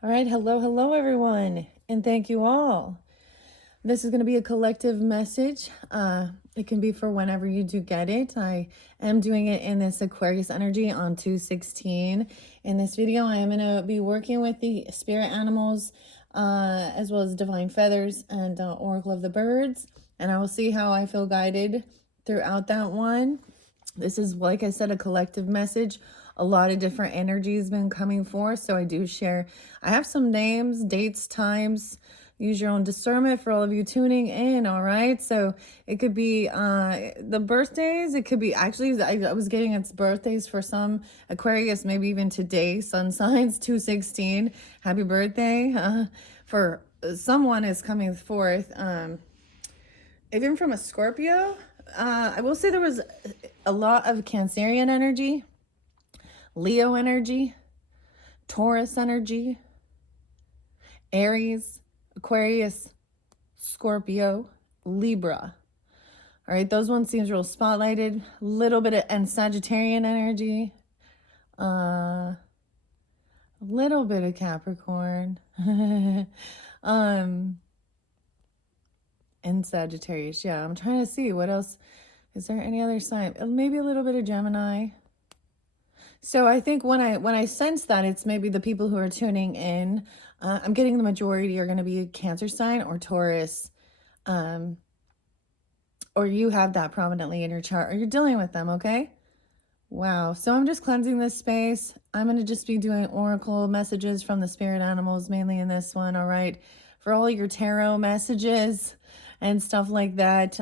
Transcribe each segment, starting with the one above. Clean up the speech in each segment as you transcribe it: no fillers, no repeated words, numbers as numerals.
All right, hello, everyone, and thank you all. This is going to be a collective message. It can be for whenever you do get it. I am doing it in this Aquarius energy on 216. In this video, I am going to be working with the spirit animals, as well as divine feathers and oracle of the birds, and I will see how I feel guided throughout that one. This is, like I said, a collective message. A lot of different energies been coming forth, so I do share. I have some names, dates, times. Use your own discernment for all of you tuning in. All right, so it could be the birthdays. It could be actually I was getting its birthdays for some Aquarius, maybe even today. Sun signs 216. Happy birthday for someone is coming forth. Even from a Scorpio. I will say there was a lot of Cancerian energy, Leo energy, Taurus energy, Aries, Aquarius, Scorpio, Libra. All right, those ones seems real spotlighted. A little bit of and Sagittarian energy. A little bit of Capricorn. And Sagittarius. Yeah, I'm trying to see what else. Is there any other sign? Maybe a little bit of Gemini. So I think when I sense that it's maybe the people who are tuning in, I'm getting the majority are going to be Cancer sign or Taurus, or you have that prominently in your chart, or you're dealing with them. Okay. Wow. So I'm just cleansing this space. I'm going to just be doing oracle messages from the spirit animals, mainly in this one. All right. For all your tarot messages and stuff like that,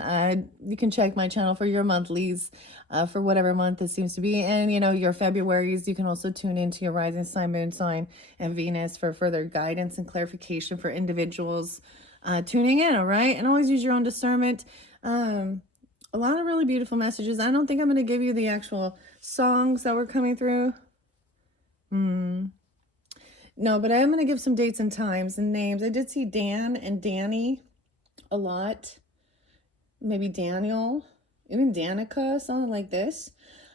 you can check my channel for your monthlies, for whatever month it seems to be. And, your Februaries, you can also tune into your rising sign, moon sign, and Venus for further guidance and clarification for individuals tuning in. All right. And always use your own discernment. A lot of really beautiful messages. I don't think I'm going to give you the actual songs that were coming through. No, but I am going to give some dates and times and names. I did see Dan and Danny a lot. Maybe Daniel, even Danica, something like this.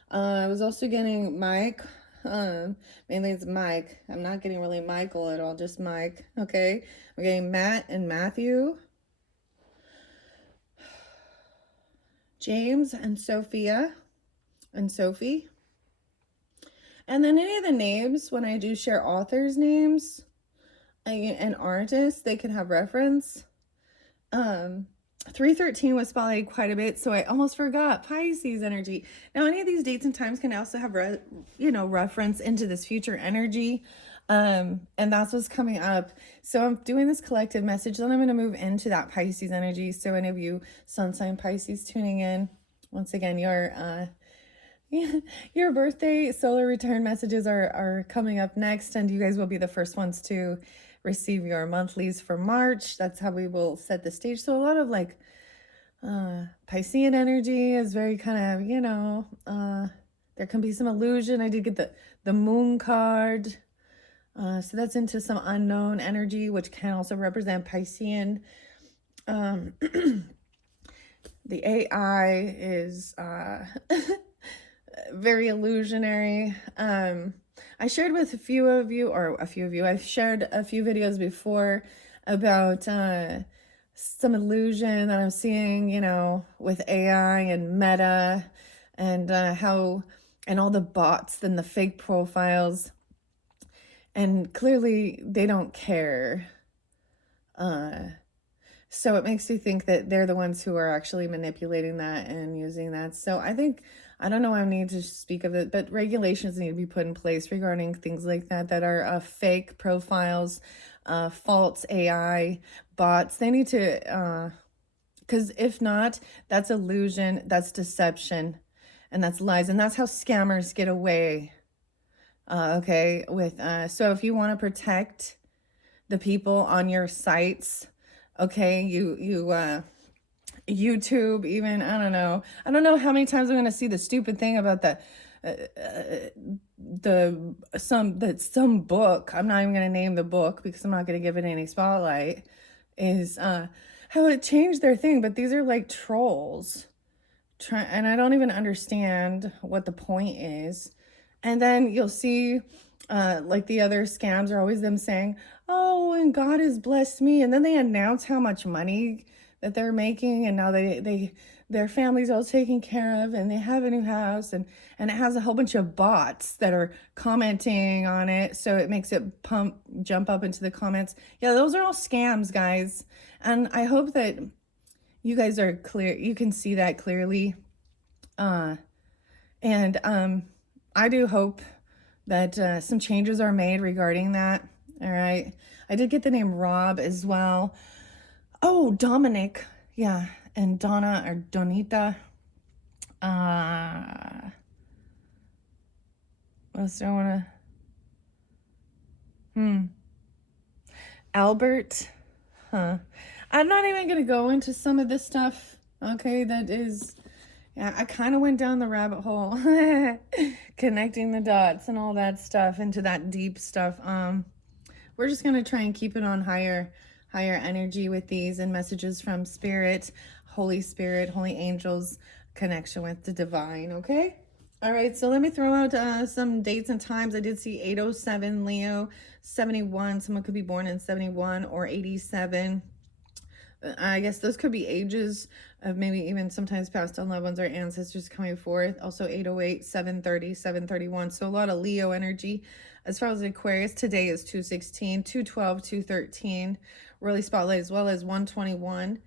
I was also getting Mike. Mainly it's Mike. I'm not getting really Michael at all, just Mike. Okay. I'm getting Matt and Matthew. James and Sophia and Sophie. And then any of the names, when I do share authors' names and artists, they can have reference. 313 was spotlighted quite a bit, so I almost forgot Pisces energy. Now, any of these dates and times can also have reference into this future energy. And that's what's coming up. So I'm doing this collective message, then I'm going to move into that Pisces energy. So any of you sun sign Pisces tuning in, once again, your birthday solar return messages are coming up next, and you guys will be the first ones to receive your monthlies for March. That's how we will set the stage. So a lot of Piscean energy is very kind of, there can be some illusion. I did get the moon card. So that's into some unknown energy, which can also represent Piscean. The AI is very illusionary. I shared with a few of you, I've shared a few videos before about some illusion that I'm seeing, with AI and Meta and how, and all the bots and the fake profiles. And clearly they don't care. So it makes you think that they're the ones who are actually manipulating that and using that. So I don't know, I need to speak of it, but regulations need to be put in place regarding things like that are fake profiles, false AI bots. They need to, because if not, that's illusion, that's deception, and that's lies. And that's how scammers get away. Okay, so if you want to protect the people on your sites, okay, YouTube, even, I don't know how many times I'm going to see the stupid thing about some book. I'm not even going to name the book because I'm not going to give it any spotlight, is how it changed their thing. But these are like trolls, and I don't even understand what the point is. And then you'll see Like the other scams are always them saying, "Oh, and God has blessed me," and then they announce how much money that they're making, and now their family's all taken care of, and they have a new house, and it has a whole bunch of bots that are commenting on it, so it makes it jump up into the comments. Yeah, those are all scams, guys, and I hope that you guys are clear. You can see that clearly, and I do hope that some changes are made regarding that. All right. I did get the name Rob as well. Oh, Dominic. Yeah. And Donna or Donita. What else do I want to? Albert. Huh. I'm not even going to go into some of this stuff. Okay. That is. Yeah, I kind of went down the rabbit hole, connecting the dots and all that stuff into that deep stuff. We're just gonna try and keep it on higher energy with these and messages from Spirit, Holy Spirit, Holy Angels, connection with the divine. Okay. All right. So let me throw out some dates and times. I did see 807 Leo, 71. Someone could be born in 71 or 87. I guess those could be ages of maybe even sometimes passed on loved ones or ancestors coming forth. Also 808, 730, 731. So a lot of Leo energy. As far as Aquarius, today is 216, 212, 213. Really spotlight, as well as 121.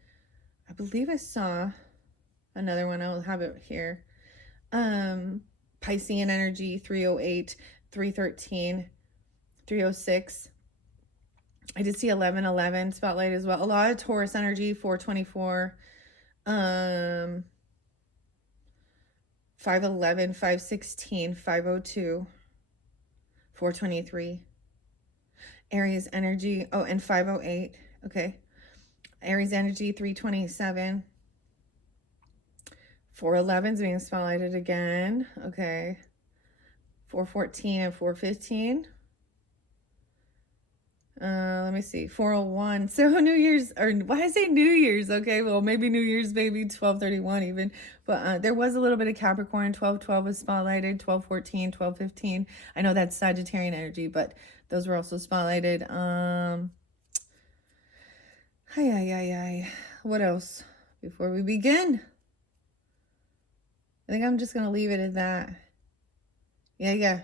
I believe I saw another one. I'll have it here. Piscean energy, 308, 313, 306. I did see 1111 spotlight as well. A lot of Taurus energy, 424, 511, 516, 502, 423. Aries energy, oh, and 508. Okay. Aries energy, 327. 411 is being spotlighted again. Okay. 414 and 415. Let me see, 401. So New Year's, or why I say New Year's? Okay, well, maybe New Year's, maybe 1231 even. But there was a little bit of Capricorn. 1212 was spotlighted. 1214, 1215. I know that's Sagittarian energy, but those were also spotlighted. What else before we begin? I think I'm just gonna leave it at that. Yeah.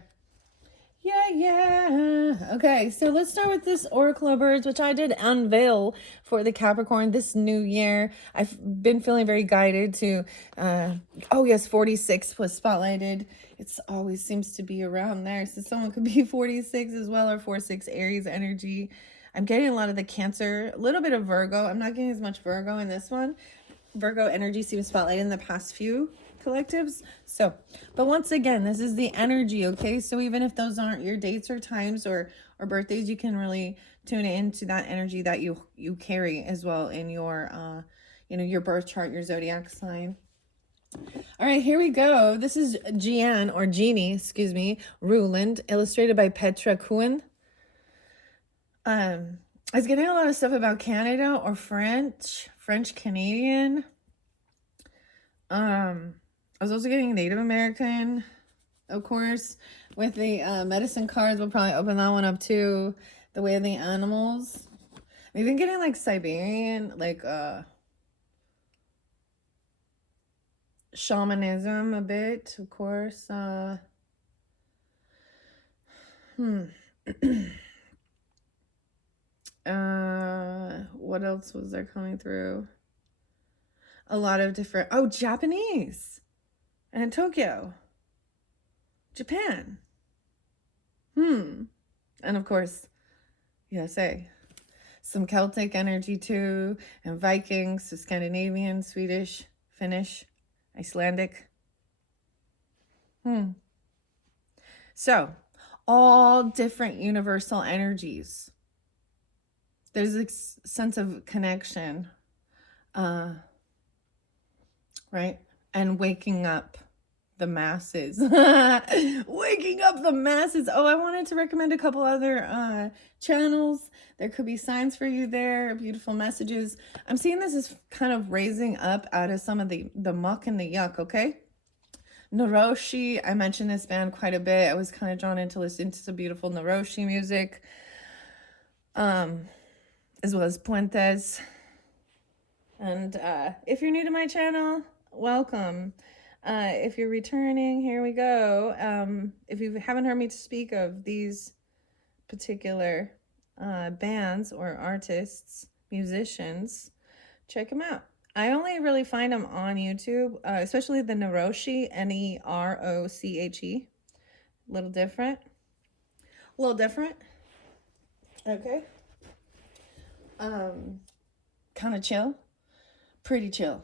Okay, so let's start with this Oracle of Birds, which I did unveil for the Capricorn this new year. I've been feeling very guided to, oh yes, 46 was spotlighted. It's always seems to be around there. So someone could be 46 as well, or 46 Aries energy. I'm getting a lot of the Cancer, a little bit of Virgo. I'm not getting as much Virgo in this one. Virgo energy seems spotlighted in the past few collectives. So, but once again, this is the energy, okay? So even if those aren't your dates or times or birthdays, you can really tune into that energy that you carry as well in your your birth chart, your zodiac sign. All right, here we go. This is Jeannie, Ruland, illustrated by Petra Kuhn. I was getting a lot of stuff about Canada or French Canadian. I was also getting Native American, of course, with the medicine cards. We'll probably open that one up too. The Way of the Animals. We've been getting like Siberian, like shamanism a bit, of course. What else was there coming through? A lot of different, Japanese. And Tokyo. Japan. And of course, USA. Some Celtic energy too, and Vikings, so Scandinavian, Swedish, Finnish, Icelandic. So, all different universal energies. There's a sense of connection, right? And waking up the masses. Waking up the masses. Oh, I wanted to recommend a couple other channels. There could be signs for you there, beautiful messages. I'm seeing this as kind of raising up out of some of the muck and the yuck, okay? Naroshi, I mentioned this band quite a bit. I was kind of drawn into listening to some beautiful Naroshi music, as well as Puentes. And if you're new to my channel, welcome. If you're returning, here we go. If you haven't heard me speak of these particular bands or artists, musicians, check them out. I only really find them on YouTube, especially the Naroshi, Neroche. A little different. A little different. Okay. Kind of chill. Pretty chill.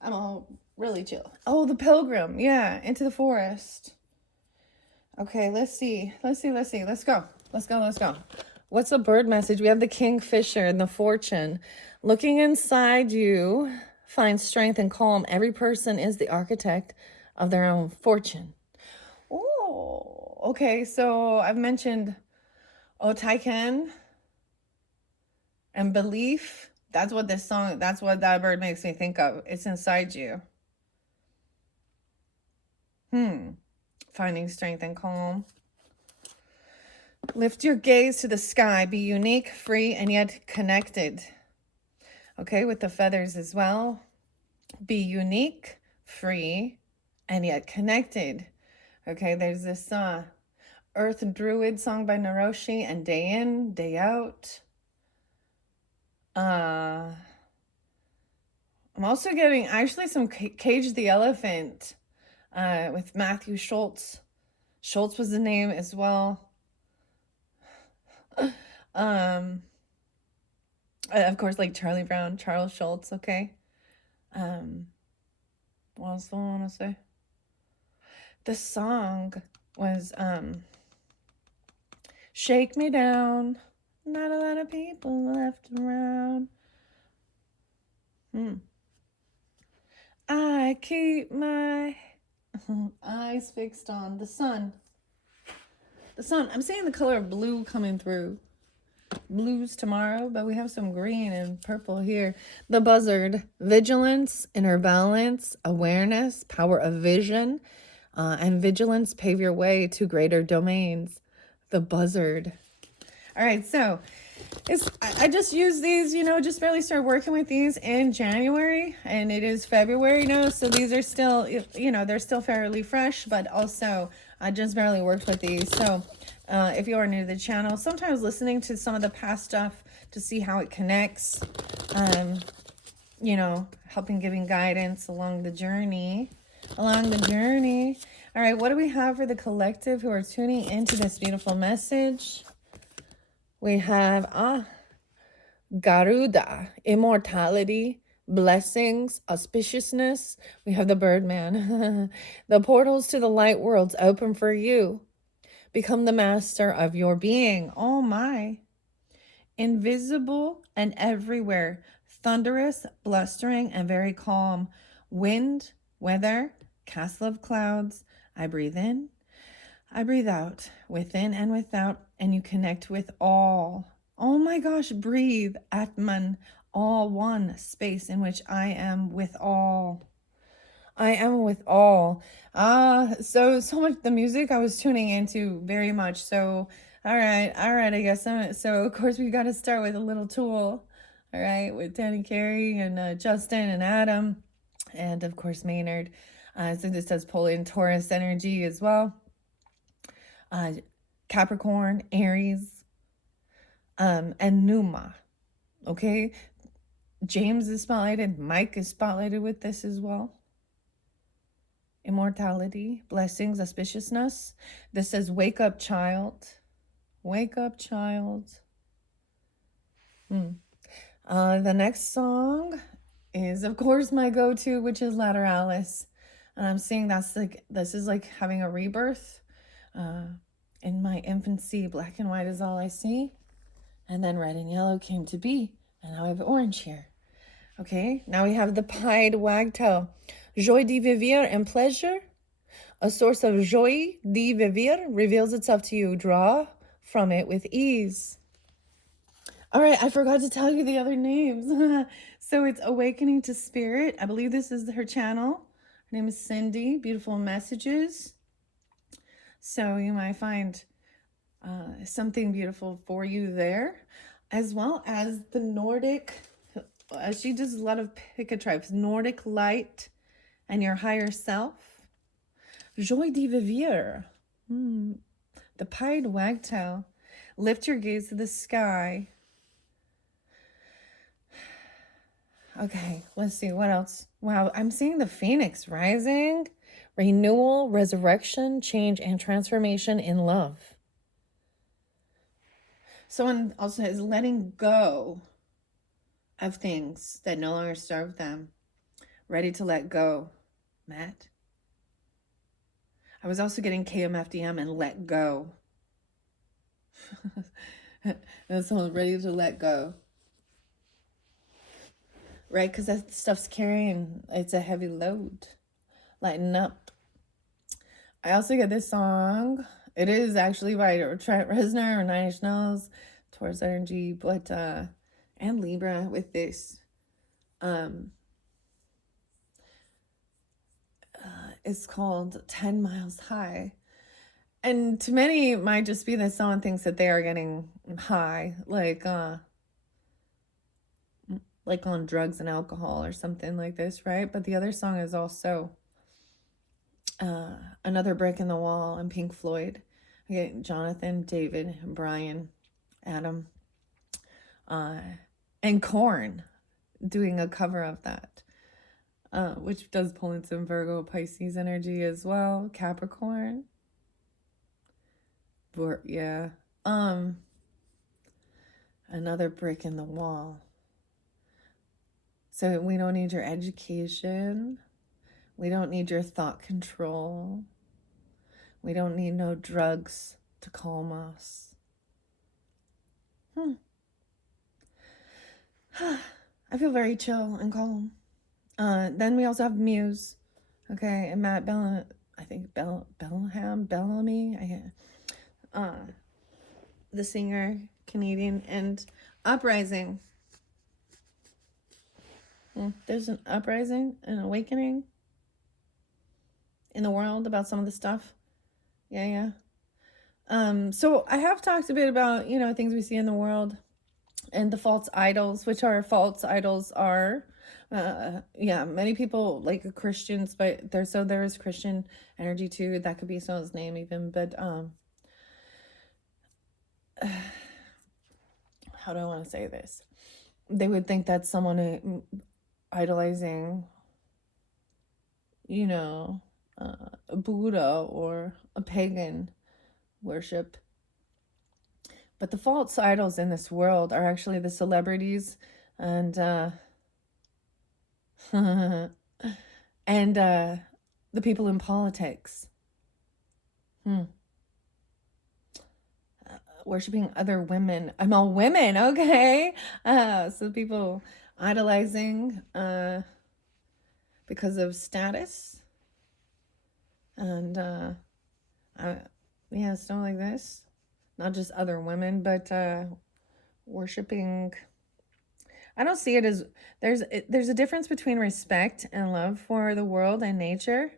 I'm all really chill. Oh, the Pilgrim. Yeah, Into the Forest. Okay, let's see. Let's go. What's the bird message? We have the Kingfisher and the Fortune. Looking inside you, find strength and calm. Every person is the architect of their own fortune. Oh, okay. So I've mentioned Otaiken and belief. That's what that bird makes me think of. It's inside you. Finding strength and calm. Lift your gaze to the sky. Be unique, free, and yet connected. Okay, with the feathers as well. Be unique, free, and yet connected. Okay, there's this Earth Druid song by Naroshi and Day In, Day Out. I'm also getting actually some Cage the Elephant with Matthew Schultz. Schultz was the name as well. Of course, like Charlie Brown, Charles Schultz, okay? What else do I want to say? The song was Shake Me Down. Not a lot of people left around. I keep my eyes fixed on the sun. The sun. I'm seeing the color of blue coming through. Blues tomorrow, but we have some green and purple here. The Buzzard. Vigilance, inner balance, awareness, power of vision, and vigilance pave your way to greater domains. The Buzzard. All right, so I just used these, just barely started working with these in January, and it is February now, so these are still, they're still fairly fresh, but also I just barely worked with these. So if you are new to the channel, sometimes listening to some of the past stuff to see how it connects, helping giving guidance along the journey. All right, what do we have for the collective who are tuning into this beautiful message? We have Garuda, immortality, blessings, auspiciousness. We have the Birdman. The portals to the light worlds open for you. Become the master of your being. Oh my. Invisible and everywhere. Thunderous, blustering, and very calm. Wind, weather, castle of clouds. I breathe in. I breathe out, within and without, and you connect with all. Oh my gosh, breathe, Atman, all one space in which I am with all. I am with all. So much the music I was tuning into very much. So, all right, I guess. So of course we got to start with a little Tool, all right, with Danny Carey and Justin and Adam, and of course Maynard. So this does pull in Taurus energy as well. Capricorn, Aries, and Numa. Okay, James is spotlighted. Mike is spotlighted with this as well. Immortality, blessings, auspiciousness. This says, wake up, child. Wake up, child. The next song is, of course, my go-to, which is Lateralis. And I'm seeing this is like having a rebirth. In my infancy, black and white is all I see. And then red and yellow came to be. And now I have orange here. Okay, now we have the pied wagtail. Joie de vivre and pleasure. A source of joie de vivre reveals itself to you. Draw from it with ease. All right, I forgot to tell you the other names. So it's Awakening to Spirit. I believe this is her channel. Her name is Cindy. Beautiful messages. So you might find something beautiful for you there, as well as the Nordic. She does a lot of picket tribes. Nordic light and your higher self. Joie de vivre. The pied wagtail. Lift your gaze to the sky. Okay, let's see what else. Wow, I'm seeing the phoenix rising. Renewal, resurrection, change, and transformation in love. Someone also says letting go of things that no longer serve them. Ready to let go, Matt. I was also getting KMFDM and let go. And someone ready to let go. Right? Because that stuff's carrying, it's a heavy load. Lighten up. I also get this song. It is actually by Trent Reznor or Nine Inch Nails, Taurus energy, but and Libra with this. It's called 10 Miles High. And to many, it might just be that someone thinks that they are getting high, like on drugs and alcohol or something like this, right? But the other song is also Another Brick in the Wall and Pink Floyd. Okay, Jonathan, David, Brian, Adam, and Korn doing a cover of that, which does pull in some Virgo, Pisces energy as well, Capricorn. But yeah, another brick in the wall. So we don't need your education. We don't need your thought control. We don't need no drugs to calm us. I feel very chill and calm. Then we also have Muse, okay, and Matt Bellamy, the singer, Canadian, and Uprising. There's an uprising, an awakening in the world about some of the stuff. Yeah. So I have talked a bit about, things we see in the world and the false idols, which are many people like Christians, but there is Christian energy too. That could be someone's name even, but how do I want to say this? They would think that someone idolizing, a Buddha or a pagan worship. But the false idols in this world are actually the celebrities and and the people in politics. Worshipping other women. I'm all women, okay? So people idolizing because of status. And stuff like this. Not just other women, but worshipping. I don't see it as there's a difference between respect and love for the world and nature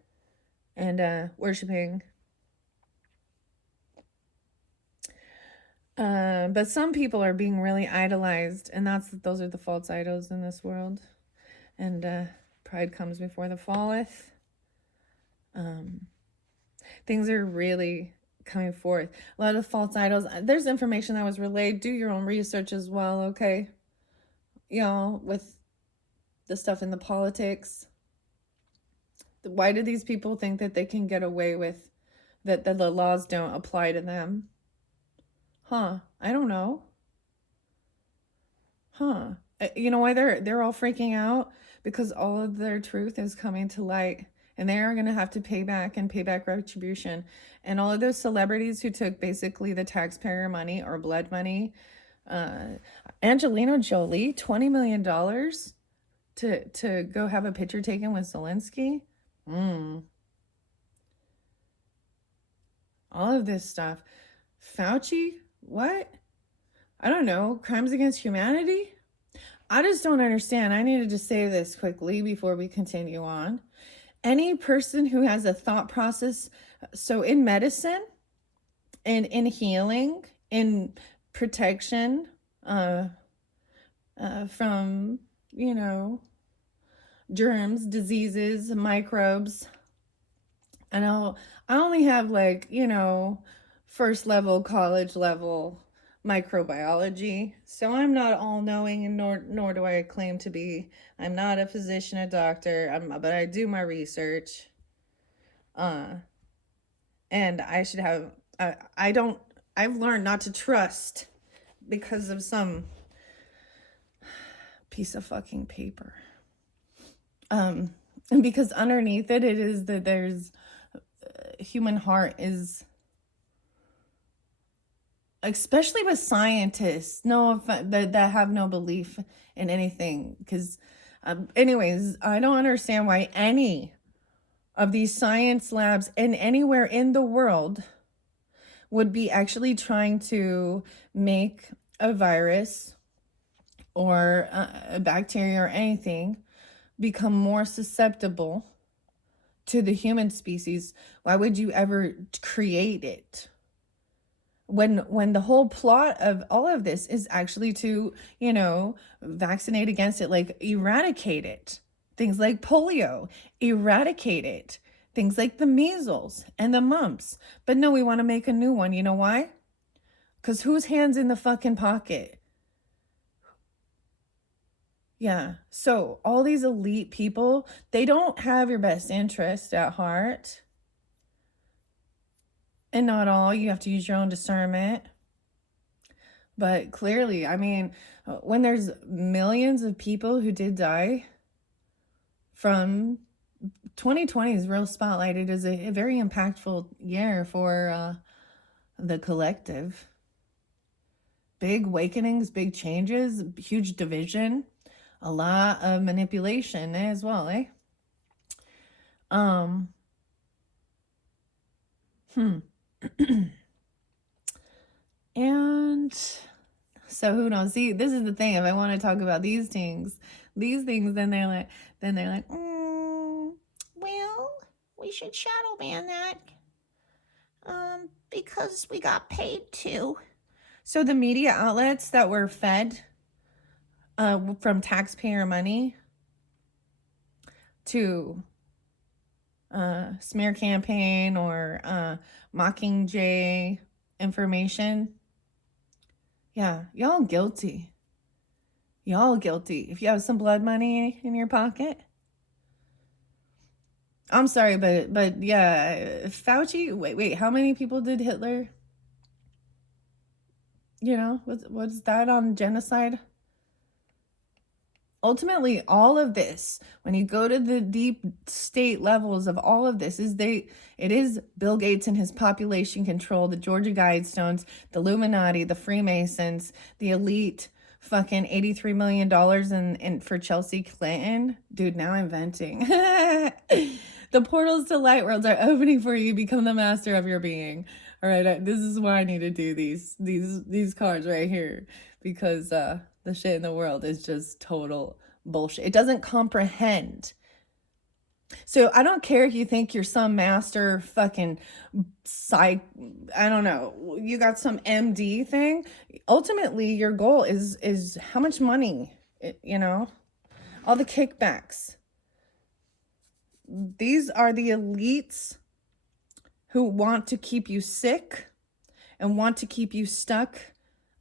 and worshipping. But some people are being really idolized, and those are the false idols in this world. And pride comes before the falleth. Things are really coming forth. A lot of false idols. There's information that was relayed. Do your own research as well, okay? With the stuff in the politics. Why do these people think that they can get away with that the laws don't apply to them? I don't know. You know why they're all freaking out? Because all of their truth is coming to light. And they are going to have to pay back retribution. And all of those celebrities who took basically the taxpayer money or blood money. Angelina Jolie, $20 million to go have a picture taken with Zelensky. All of this stuff. Fauci, what? I don't know. Crimes against humanity? I just don't understand. I needed to say this quickly before we continue on. Any person who has a thought process, so in medicine and in healing, in protection from, you know, germs, diseases, microbes. I know I only have like, first level, college level microbiology. So I'm not all knowing, and nor do I claim to be. I'm not a physician, a doctor, but I do my research. Uh and I should have I don't I've learned not to trust because of some piece of fucking paper. And because underneath it is that there's human heart is, especially with scientists, that have no belief in anything. Because anyways, I don't understand why any of these science labs and anywhere in the world would be actually trying to make a virus or a bacteria or anything become more susceptible to the human species. Why would you ever create it? When the whole plot of all of this is actually to, vaccinate against it, like eradicate it. Things like polio, eradicate it. Things like the measles and the mumps. But no, we want to make a new one. You know why? Because whose hand's in the fucking pocket? Yeah. So all these elite people, they don't have your best interest at heart. And not all. You have to use your own discernment. But clearly, I mean, when there's millions of people who did die from 2020 is real spotlight. It is a very impactful year for the collective. Big awakenings, big changes, huge division, a lot of manipulation as well, eh? And so who knows? See, this is the thing. If I want to talk about these things, then they're like, well, we should shadow ban that, because we got paid to. So the media outlets that were fed, from taxpayer money to smear campaign or Mockingjay information. Yeah, y'all guilty. Y'all guilty. If you have some blood money in your pocket. I'm sorry, but yeah, Fauci. Wait. How many people did Hitler? What's that on genocide? Ultimately, all of this, when you go to the deep state levels of all of this, it is Bill Gates and his population control, the Georgia Guidestones, the Illuminati, the Freemasons, the elite, fucking $83 million in for Chelsea Clinton. Dude, now I'm venting. The portals to light worlds are opening for you. Become the master of your being. All right, this is why I need to do these cards right here, because the shit in the world is just total bullshit. It doesn't comprehend. So I don't care if you think you're some master fucking psych, I don't know, you got some MD thing. Ultimately, your goal is how much money, all the kickbacks. These are the elites who want to keep you sick and want to keep you stuck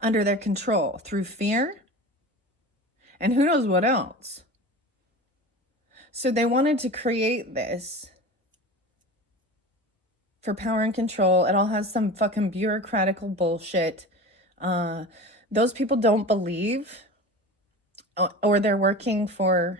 under their control through fear and who knows what else. So they wanted to create this for power and control. It all has some fucking bureaucratical bullshit. Those people don't believe, or they're working for,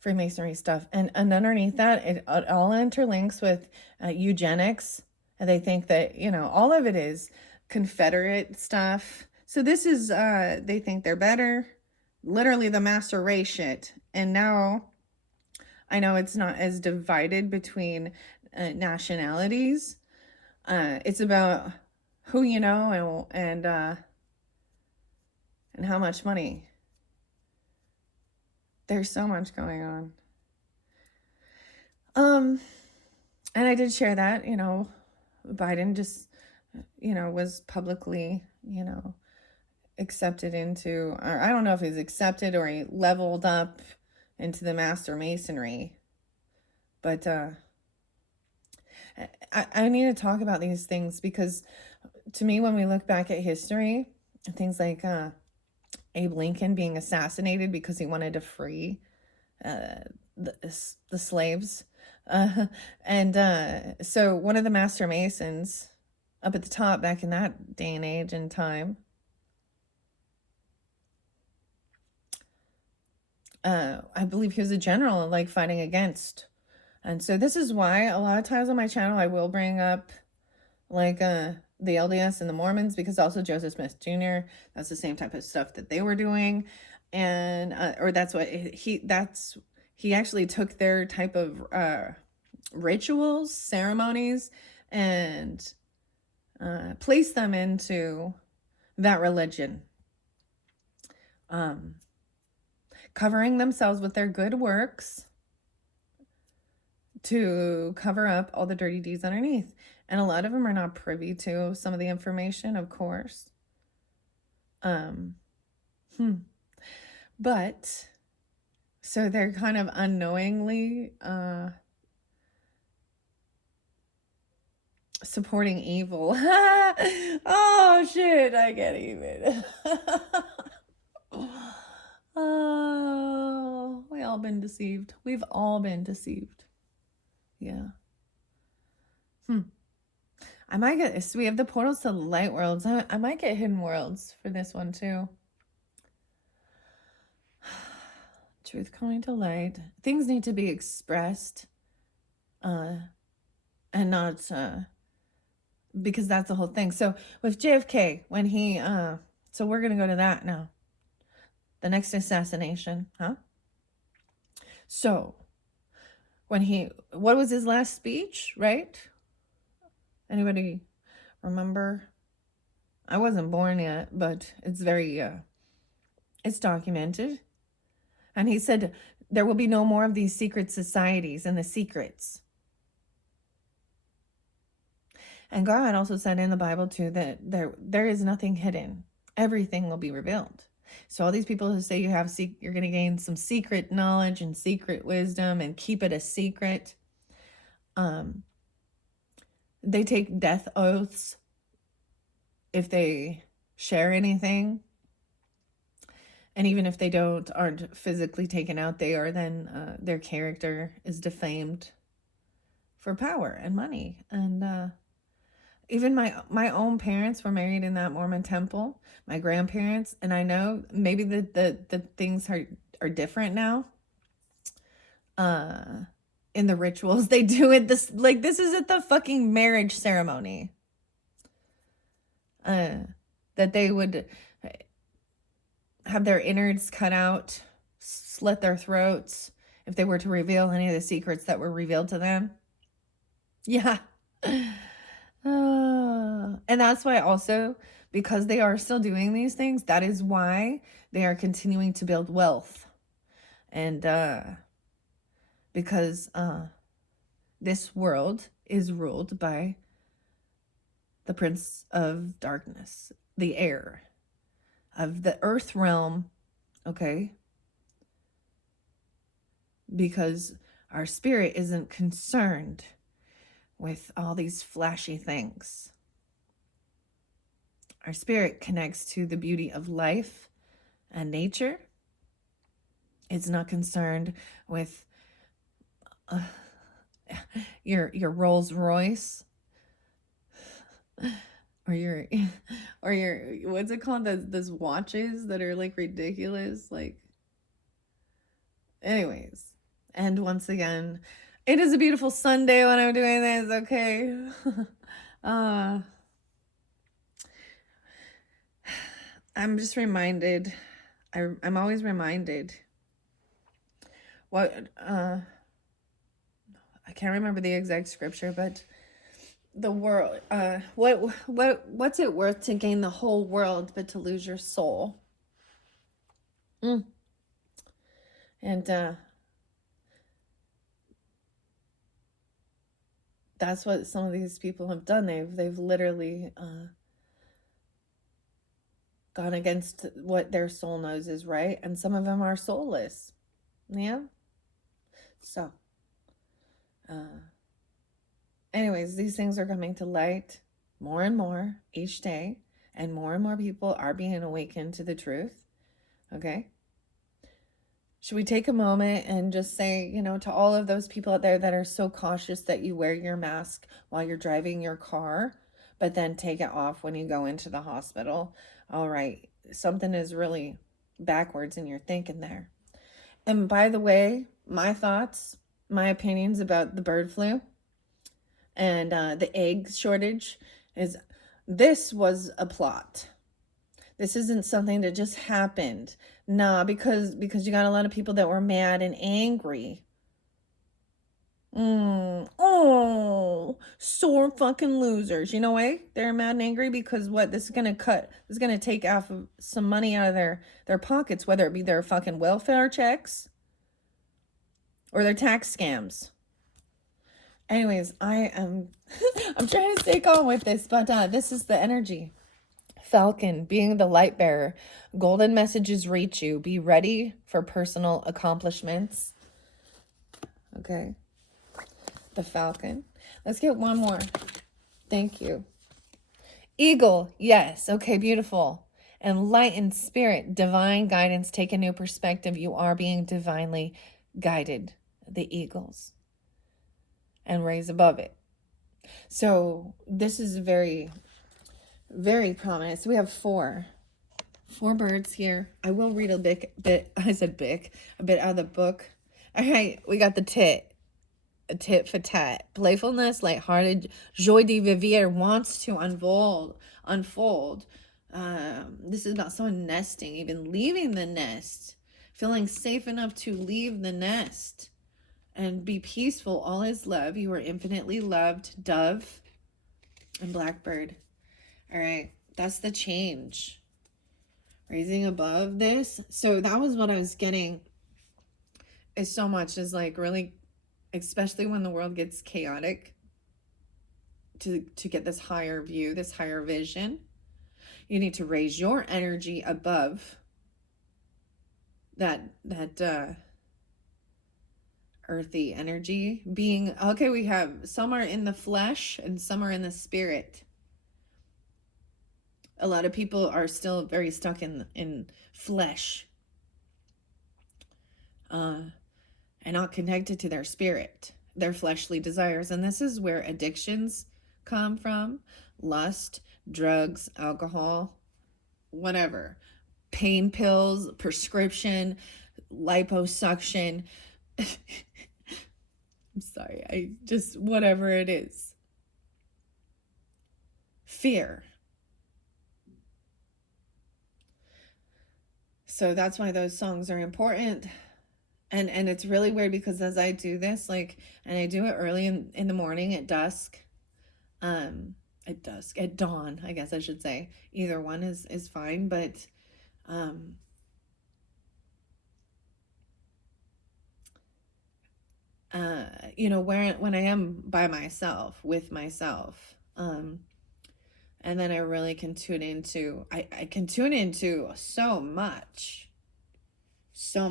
Freemasonry stuff. And underneath that, it all interlinks with eugenics. And they think that, all of it is Confederate stuff. So this is, they think they're better. Literally the master race shit. And now I know it's not as divided between nationalities. It's about who you know and how much money. There's so much going on. And I did share that, Biden just, was publicly, accepted into, or I don't know if he's accepted or he leveled up into the Master Masonry. But I need to talk about these things because to me, when we look back at history, things like Abe Lincoln being assassinated because he wanted to free the slaves. And so one of the Master Masons up at the top back in that day and age and time, I believe he was a general, like fighting against. And so this is why a lot of times on my channel I will bring up like the LDS and the Mormons, because also Joseph Smith Jr., that's the same type of stuff that they were doing. And or that's what he actually took their type of rituals, ceremonies, and placed them into that religion, covering themselves with their good works to cover up all the dirty deeds underneath. And a lot of them are not privy to some of the information, of course. But so they're kind of unknowingly supporting evil. Oh shit, I can't even. Oh, we all been deceived. We've all been deceived. Yeah. I might get, so we have the portals to the light worlds. I might get hidden worlds for this one too. Truth coming to light. Things need to be expressed. And not, because that's the whole thing. So with JFK, when he, so we're going to go to that now. The next assassination, huh? So when what was his last speech, right? Anybody remember? I wasn't born yet, but it's very, it's documented. And he said, there will be no more of these secret societies and the secrets. And God also said in the Bible too, that there is nothing hidden. Everything will be revealed. So all these people who say you're going to gain some secret knowledge and secret wisdom and keep it a secret, they take death oaths if they share anything. And even if they aren't physically taken out, they are then, their character is defamed for power and money. And even my own parents were married in that Mormon temple, my grandparents, and I know maybe the things are different now. In the rituals they do it, this is at the fucking marriage ceremony. That they would have their innards cut out, slit their throats if they were to reveal any of the secrets that were revealed to them. Yeah. And that's why also, because they are still doing these things, that is why they are continuing to build wealth. And because this world is ruled by the Prince of Darkness, the heir of the earth realm, okay? Because our spirit isn't concerned with all these flashy things. Our spirit connects to the beauty of life and nature. It's not concerned with your Rolls Royce or your what's it called, those watches that are like ridiculous, like, anyways. And once again, it is a beautiful Sunday when I'm doing this, okay? I'm just reminded, I'm always reminded what I can't remember the exact scripture, but the world, what's it worth to gain the whole world but to lose your soul? And that's what some of these people have done. They've literally gone against what their soul knows is right, and some of them are soulless. Yeah. So, anyways, these things are coming to light more and more each day, and more people are being awakened to the truth. Okay. Should we take a moment and just say, to all of those people out there that are so cautious that you wear your mask while you're driving your car, but then take it off when you go into the hospital? All right, something is really backwards in your thinking there. And by the way, my thoughts, my opinions about the bird flu and the egg shortage is this was a plot. This isn't something that just happened. Nah, because you got a lot of people that were mad and angry. Oh, sore fucking losers. You know why they're mad and angry? Because what? This is gonna take off of some money out of their pockets, whether it be their fucking welfare checks or their tax scams. Anyways, I'm trying to stay calm with this, but this is the energy. Falcon, being the light bearer, golden messages reach you. Be ready for personal accomplishments. Okay. The Falcon. Let's get one more. Thank you. Eagle. Yes. Okay, beautiful. Enlightened spirit, divine guidance. Take a new perspective. You are being divinely guided. The eagles. And raise above it. So this is very, very prominent. So we have four birds here. I will read a bit. I said a bit out of the book. All right, we got the tit. A tit for tat. Playfulness, lighthearted, joie de vivre wants to unfold. This is about someone nesting, even leaving the nest, feeling safe enough to leave the nest and be peaceful. All is love. You are infinitely loved. Dove and blackbird. All right, that's the change. Raising above this. So that was what I was getting. Is so much is like really, especially when the world gets chaotic, to get this higher view, this higher vision, you need to raise your energy above that earthy energy. Being okay, we have some are in the flesh and some are in the spirit. A lot of people are still very stuck in flesh, and not connected to their spirit, their fleshly desires. And this is where addictions come from: lust, drugs, alcohol, whatever, pain pills, prescription, liposuction. I'm sorry, whatever it is. Fear. So that's why those songs are important. And it's really weird because as I do this, and I do it early in the morning at dusk, at dawn, I guess I should say. Either one is fine, but when I am by myself, with myself, and then I really can tune into, I can tune into so much. All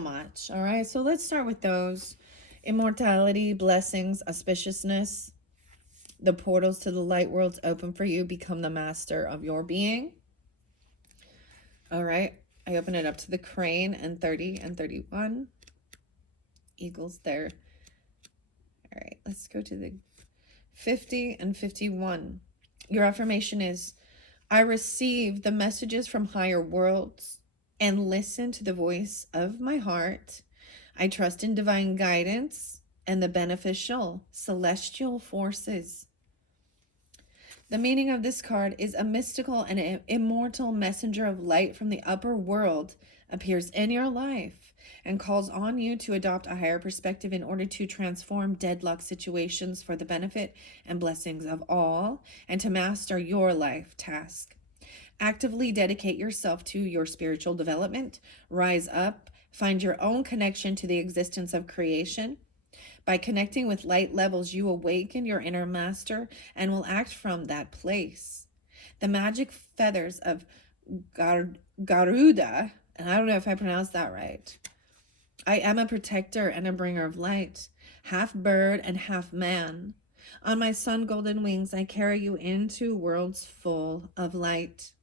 right, so let's start with those. Immortality, blessings, auspiciousness. The portals to the light worlds open for you. Become the master of your being. All right, I open it up to the crane and 30 and 31. Eagles there. All right, let's go to the 50 and 51. Your affirmation is, I receive the messages from higher worlds and listen to the voice of my heart. I trust in divine guidance and the beneficial celestial forces. The meaning of this card is a mystical and immortal messenger of light from the upper world appears in your life and calls on you to adopt a higher perspective in order to transform deadlock situations for the benefit and blessings of all and to master your life task. Actively dedicate yourself to your spiritual development. Rise up, Find your own connection to the existence of creation. By connecting with light levels, you awaken your inner master and will act from that place. The magic feathers of Garuda, and I don't know if I pronounced that right. I am a protector and a bringer of light, half bird and half man. On my sun golden wings, I carry you into worlds full of light.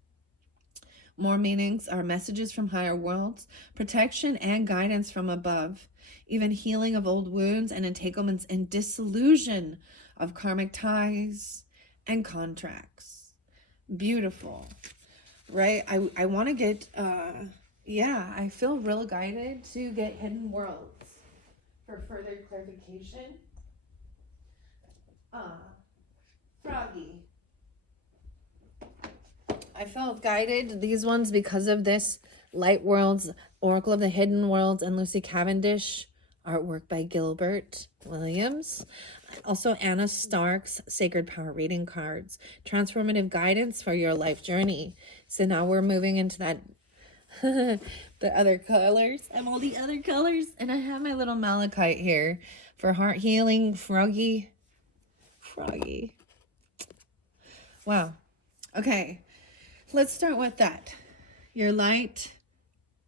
More meanings are messages from higher worlds, protection and guidance from above, even healing of old wounds and entanglements and dissolution of karmic ties and contracts. Beautiful, right? I want to get, I feel real guided to get hidden worlds for further clarification. Froggy. I felt guided, these ones, because of this Light Worlds, Oracle of the Hidden Worlds, and Lucy Cavendish, artwork by Gilbert Williams. Also Anna Stark's Sacred Power reading cards, transformative guidance for your life journey. So now we're moving into that, the other colors. I'm all the other colors. And I have my little malachite here for heart healing. Froggy. Wow. Okay. Let's start with that. Your light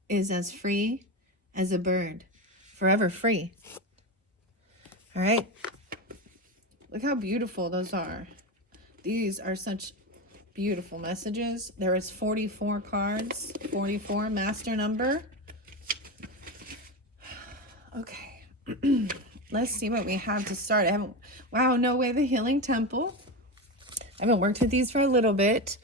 is as free as a bird, forever free. All right. Look how beautiful those are. These are such beautiful messages. There is 44 cards, 44 master number. Okay. Let's see what we have to start. Wow, No Way, the Healing Temple. I haven't worked with these for a little bit.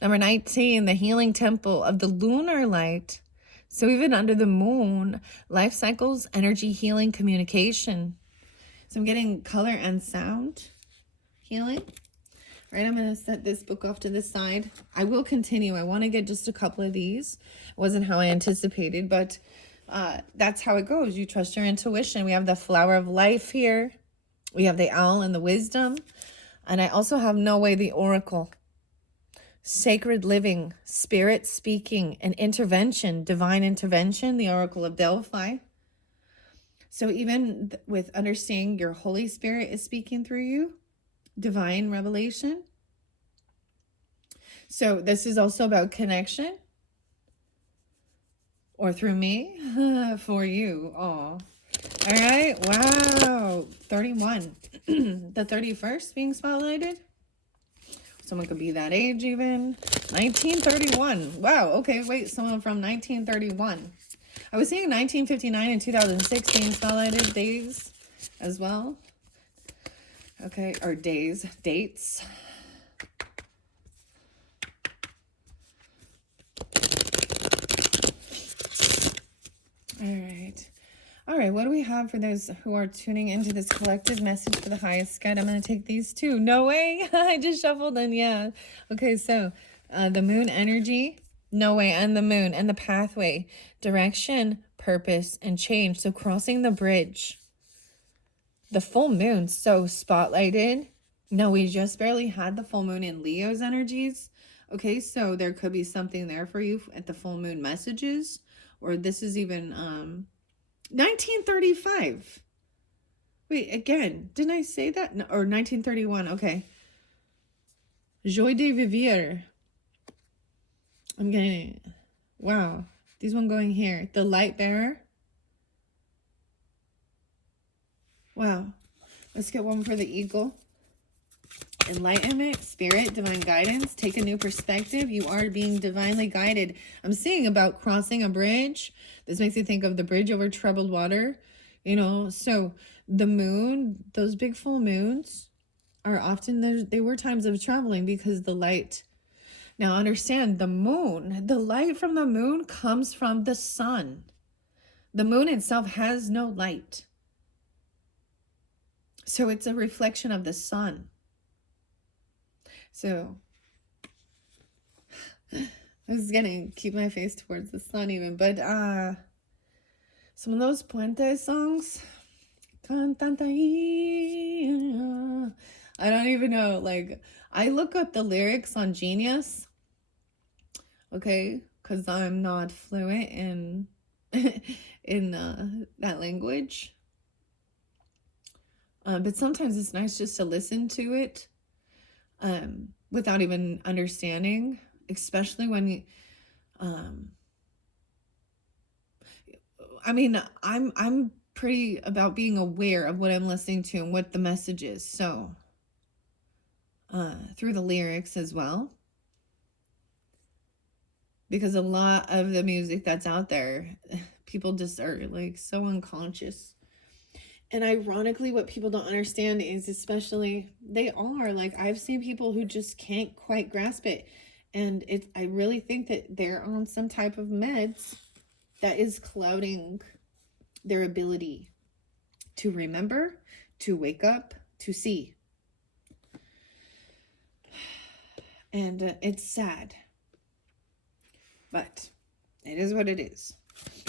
Number 19, the Healing Temple of the Lunar Light. So even under the moon, life cycles, energy healing, communication. So I'm getting color and sound healing. All right, I'm going to set this book off to the side. I will continue. I want to get just a couple of these. It wasn't how I anticipated, but that's how it goes. You trust your intuition. We have the Flower of Life here. We have the Owl and the Wisdom. And I also have No Way, the Oracle. Sacred living, spirit speaking, and intervention, divine intervention, the Oracle of Delphi. So even with understanding your Holy Spirit is speaking through you, divine revelation. So this is also about connection, or through me, for you all. All right, wow, 31. The 31st being spotlighted. Someone could be that age even. 1931. Wow, okay, wait, someone from 1931. I was seeing 1959 and 2006 being spotlighted days as well. Okay, or dates. All right, what do we have for those who are tuning into this collective message for the highest good? I'm going to take these two. No way. I just shuffled and yeah. Okay, so the moon energy, no way, and the moon and the pathway, direction, purpose, and change. So crossing the bridge. The full moon, so spotlighted. No, we just barely had the full moon in Leo's energies. Okay, so there could be something there for you at the full moon messages. Or this is even 1935. Wait, again, didn't I say that? No, or 1931, okay. Joie de vivre. I'm getting, wow. These one going here. The light bearer. Wow. Let's get one for the eagle. Enlightenment, spirit, divine guidance. Take a new perspective. You are being divinely guided. I'm seeing about crossing a bridge. This makes me think of the bridge over troubled water. You know, so the moon, those big full moons are often, they were times of traveling because the light. Now understand, the moon, the light from the moon comes from the sun. The moon itself has no light. So it's a reflection of the sun. So I was gonna keep my face towards the sun even, but some of those Puente songs, I don't even know, like I look up the lyrics on Genius, okay, because I'm not fluent in in that language. But sometimes it's nice just to listen to it without even understanding, especially when I mean, I'm pretty about being aware of what I'm listening to and what the message is. So, through the lyrics as well, because a lot of the music that's out there, people just are like so unconscious. And ironically, what people don't understand is, especially, they are like, I've seen people who just can't quite grasp it. And I really think that they're on some type of meds that is clouding their ability to remember, to wake up, to see. And it's sad, but it is what it is.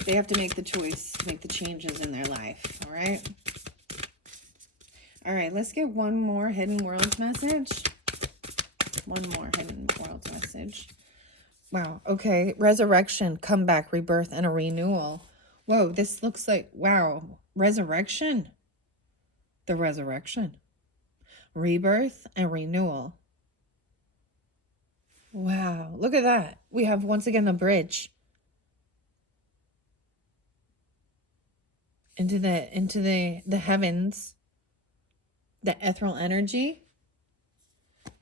They have to make the choice, make the changes in their life. All right. All right. Let's get one more hidden world message. One more hidden world message. Wow. Okay. Resurrection, comeback, rebirth, and a renewal. Whoa. This looks like, wow. Resurrection. The resurrection. Rebirth and renewal. Wow. Look at that. We have once again the bridge. Into the heavens. The ethereal energy.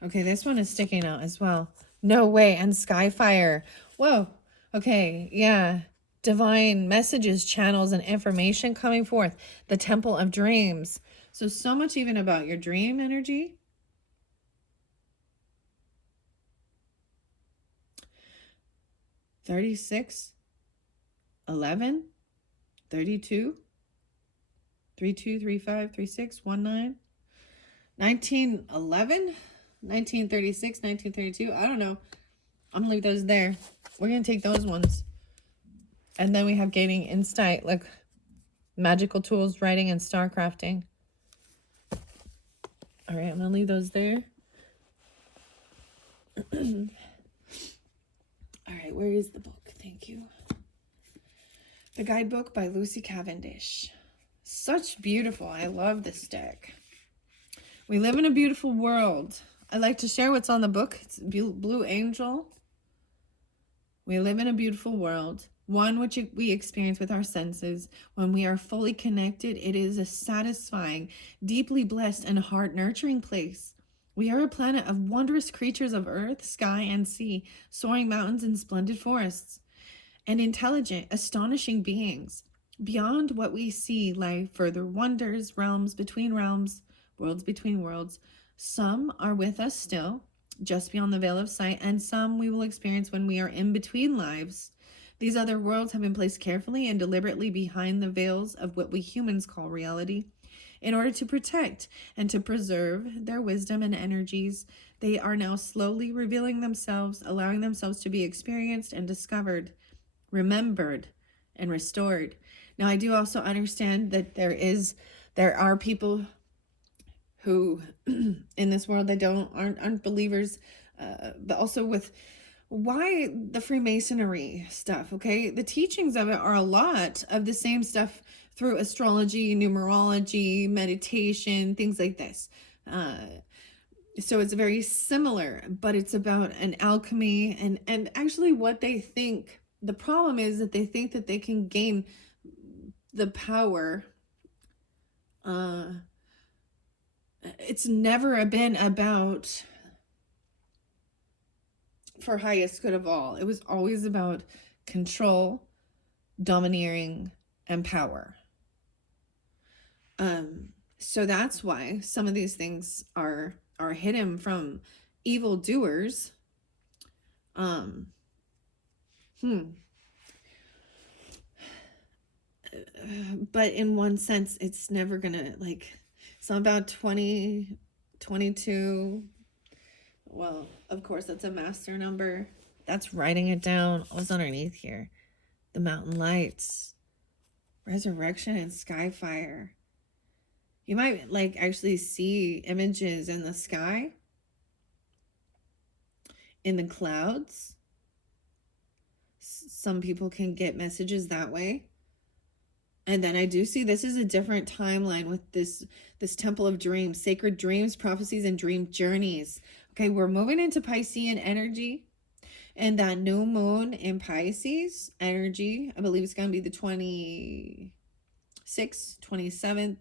Okay, this one is sticking out as well. No way. And Skyfire. Whoa. Okay, yeah. Divine messages, channels, and information coming forth. The Temple of Dreams. So much even about your dream energy. $36, $11, $32, $32, $35, $36, $19, 1911, $1936, $1932. I don't know. I'm gonna leave those there. We're gonna take those ones. And then we have gaining insight, like magical tools, writing, and star crafting. All right, I'm gonna leave those there. All right, where is the book? Thank you. The Guidebook by Lucy Cavendish. Such beautiful. I love this deck. We live in a beautiful world. I like to share what's on the book. It's Blue Angel. We live in a beautiful world, one which we experience with our senses. When we are fully connected, it is a satisfying, deeply blessed, and heart-nurturing place. We are a planet of wondrous creatures of earth, sky, and sea, soaring mountains and splendid forests, and intelligent, astonishing beings. Beyond what we see lie further wonders, realms between realms, worlds between worlds. Some are with us still, just beyond the veil of sight, and some we will experience when we are in between lives. These other worlds have been placed carefully and deliberately behind the veils of what we humans call reality. In order to protect and to preserve their wisdom and energies, they are now slowly revealing themselves, allowing themselves to be experienced and discovered, remembered, and restored. Now, I do also understand that there are people who in this world that aren't believers, but also with why the Freemasonry stuff. Okay, the teachings of it are a lot of the same stuff through astrology, numerology, meditation, things like this. So it's very similar, but it's about an alchemy and actually what they think. The problem is that they think that they can gain the power. It's never been about for highest good of all. It was always about control, domineering, and power. So that's why some of these things are hidden from evil doers. But in one sense, it's never gonna, like, it's not about 2022. Well, of course, that's a master number. That's writing it down. What's underneath here? The mountain lights, resurrection, and skyfire. You might like actually see images in the sky, in the clouds. Some people can get messages that way. And then I do see this is a different timeline with this Temple of Dreams, sacred dreams, prophecies, and dream journeys. Okay, we're moving into Piscean energy. And that new moon in Pisces energy, I believe it's going to be the 26th, 27th,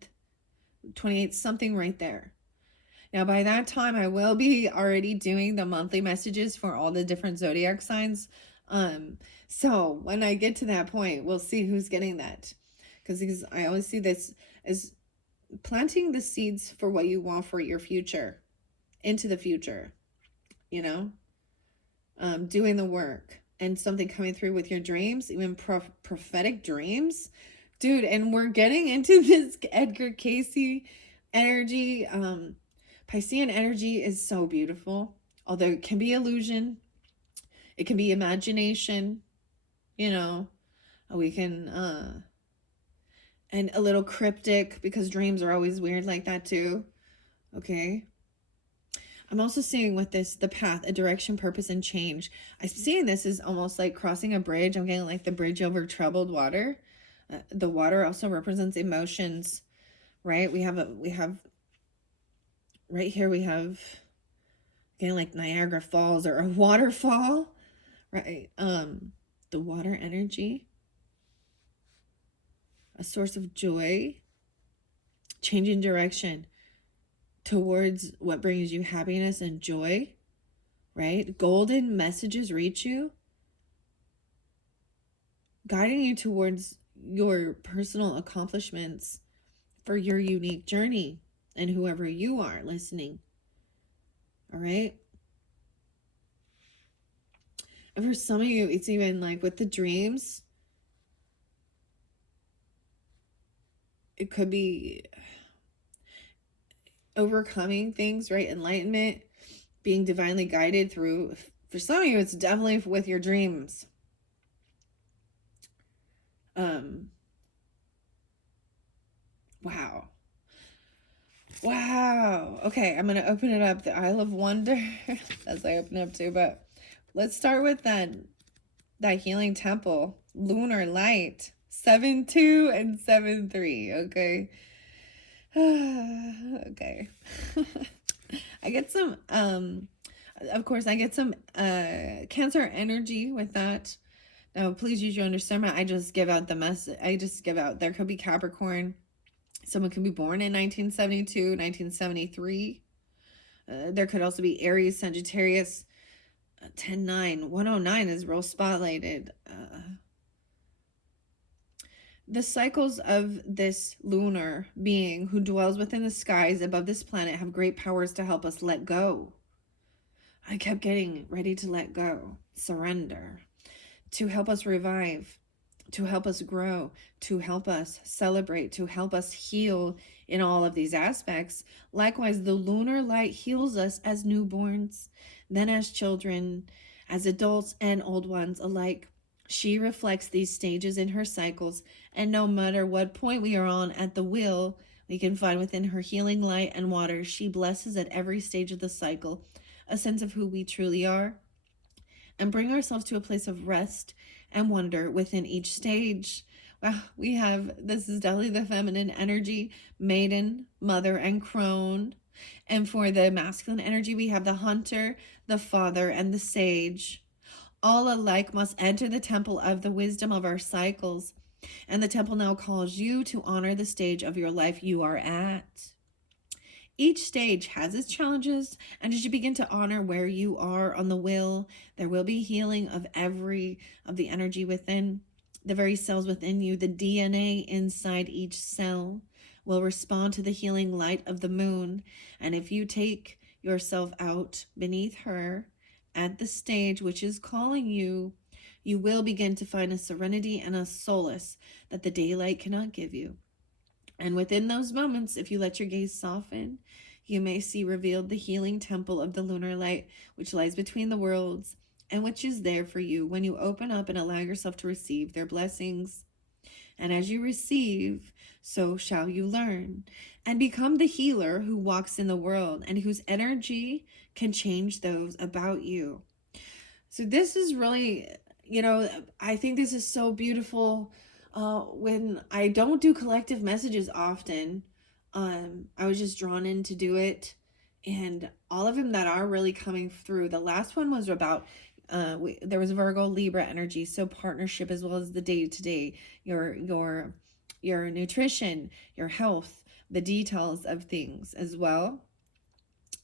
28th, something right there. Now, by that time, I will be already doing the monthly messages for all the different zodiac signs. So when I get to that point, we'll see who's getting that. Because I always see this as planting the seeds for what you want for your future, into the future, you know? Doing the work and something coming through with your dreams, even prophetic dreams. Dude, and we're getting into this Edgar Cayce energy. Piscean energy is so beautiful, although it can be illusion, it can be imagination, you know, we can and a little cryptic, because dreams are always weird like that too. Okay, I'm also seeing with this the path, a direction, purpose, and change. I'm seeing this as almost like crossing a bridge. I'm getting like the bridge over troubled water. The water also represents emotions, right? We have right here, we have again like Niagara Falls or a waterfall, right? The water energy, a source of joy, changing direction towards what brings you happiness and joy, right? Golden messages reach you, guiding you towards your personal accomplishments for your unique journey and whoever you are listening. All right. And for some of you, it's even like with the dreams, it could be overcoming things, right? Enlightenment, being divinely guided through. For some of you, it's definitely with your dreams. Wow. Okay, I'm gonna open it up. The Isle of Wonder as I open up too, but let's start with that healing temple, lunar light, 7-2 and 7-3. Okay. Okay. I get some of course I get some Cancer energy with that. Now please use your understanding. I just give out the message. I just give out, there could be Capricorn. Someone can be born in 1972, 1973. There could also be Aries, Sagittarius. 10-9, 109 is real spotlighted. The cycles of this lunar being who dwells within the skies above this planet have great powers to help us let go. I kept getting ready to let go, surrender, to help us revive, to help us grow, to help us celebrate, to help us heal in all of these aspects. Likewise, the lunar light heals us as newborns, then as children, as adults and old ones alike. She reflects these stages in her cycles, and no matter what point we are on at the wheel, we can find within her healing light and water. She blesses at every stage of the cycle a sense of who we truly are, and bring ourselves to a place of rest and wonder within each stage. Wow, we have, this is definitely the feminine energy, maiden, mother, and crone. And for the masculine energy, we have the hunter, the father, and the sage. All alike must enter the temple of the wisdom of our cycles. And the temple now calls you to honor the stage of your life you are at. Each stage has its challenges, and as you begin to honor where you are on the wheel, there will be healing of every of the energy within, the very cells within you. The DNA inside each cell will respond to the healing light of the moon. And if you take yourself out beneath her at the stage which is calling you, you will begin to find a serenity and a solace that the daylight cannot give you. And within those moments, if you let your gaze soften, you may see revealed the healing temple of the lunar light, which lies between the worlds and which is there for you when you open up and allow yourself to receive their blessings. And as you receive, so shall you learn and become the healer who walks in the world and whose energy can change those about you. So this is really, I think this is so beautiful. when I don't do collective messages often, I was just drawn in to do it. And all of them that are really coming through. The last one was about there was Virgo Libra energy, so partnership as well as the day to day, your nutrition, your health, the details of things as well,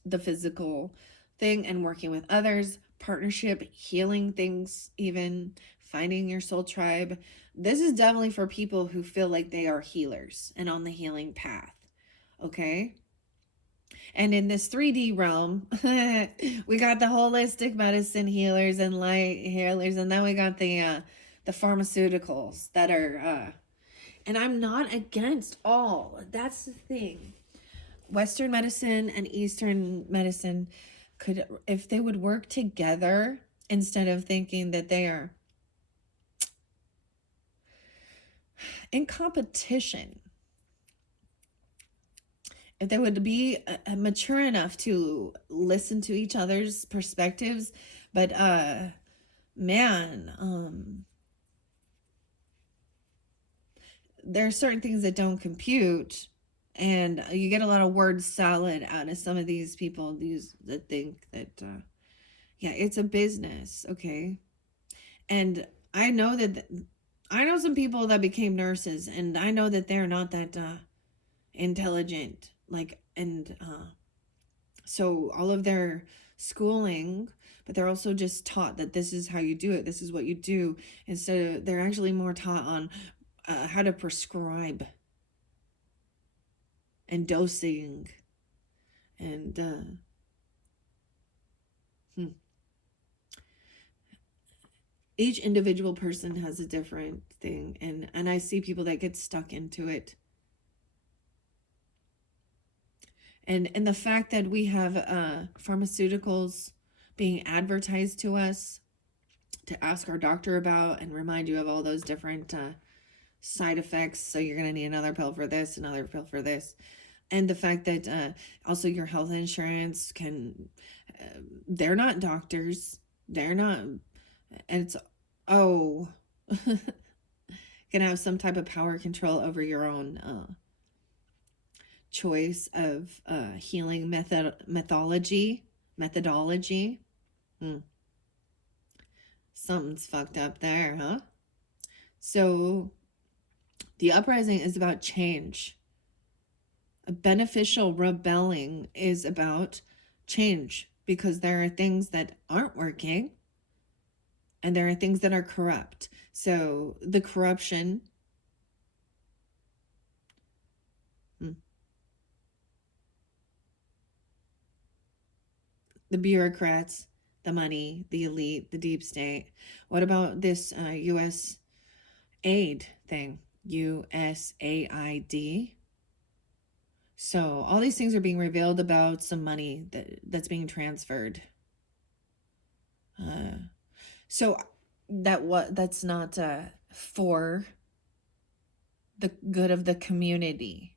the physical thing, and working with others, partnership, healing things, even finding your soul tribe. This is definitely for people who feel like they are healers and on the healing path. Okay. And in this 3D realm, we got the holistic medicine healers and light healers, and then we got the pharmaceuticals that are and I'm not against all. That's the thing. Western medicine and Eastern medicine could, if they would work together instead of thinking that they are in competition, if they would be mature enough to listen to each other's perspectives, but man, there are certain things that don't compute, and you get a lot of word salad out of some of these people that think that yeah, it's a business. Okay. And I know that I know some people that became nurses, and I know that they're not that intelligent, like, and so all of their schooling, but they're also just taught that this is how you do it, this is what you do, instead of, they're actually more taught on how to prescribe and dosing and each individual person has a different thing, and I see people that get stuck into it. And the fact that we have pharmaceuticals being advertised to us to ask our doctor about and remind you of all those different side effects. So you're going to need another pill for this, another pill for this. And the fact that also your health insurance can, they're not doctors. They're not, and it's, oh, can have some type of power control over your own choice of healing methodology. Something's fucked up there, huh? So the uprising is about change. A beneficial rebelling is about change, because there are things that aren't working and there are things that are corrupt. So the corruption, the bureaucrats, the money, the elite, the deep state. What about this U.S. aid thing? USAID. So all these things are being revealed about some money that's being transferred. So that's not for the good of the community.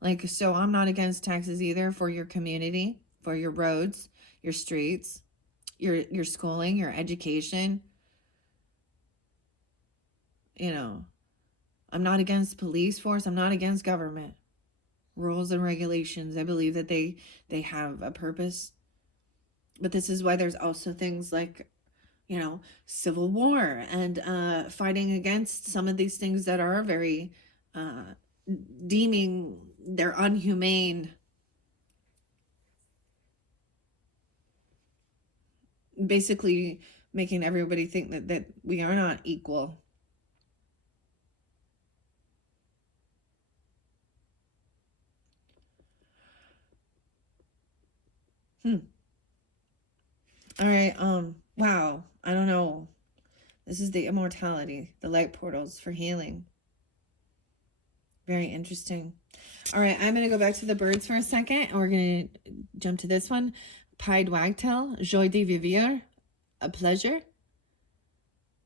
Like, so I'm not against taxes either for your community, for your roads, your streets, your schooling, your education. You know, I'm not against police force. I'm not against government rules and regulations. I believe that they have a purpose. But this is why there's also things like, you know, civil war and fighting against some of these things that are very deeming they're unhumane, basically making everybody think that we are not equal. All right, wow, I don't know. This is the immortality, the light portals for healing. Very interesting. All right, I'm going to go back to the birds for a second, and we're going to jump to this one. Pied wagtail, joie de vivre, a pleasure.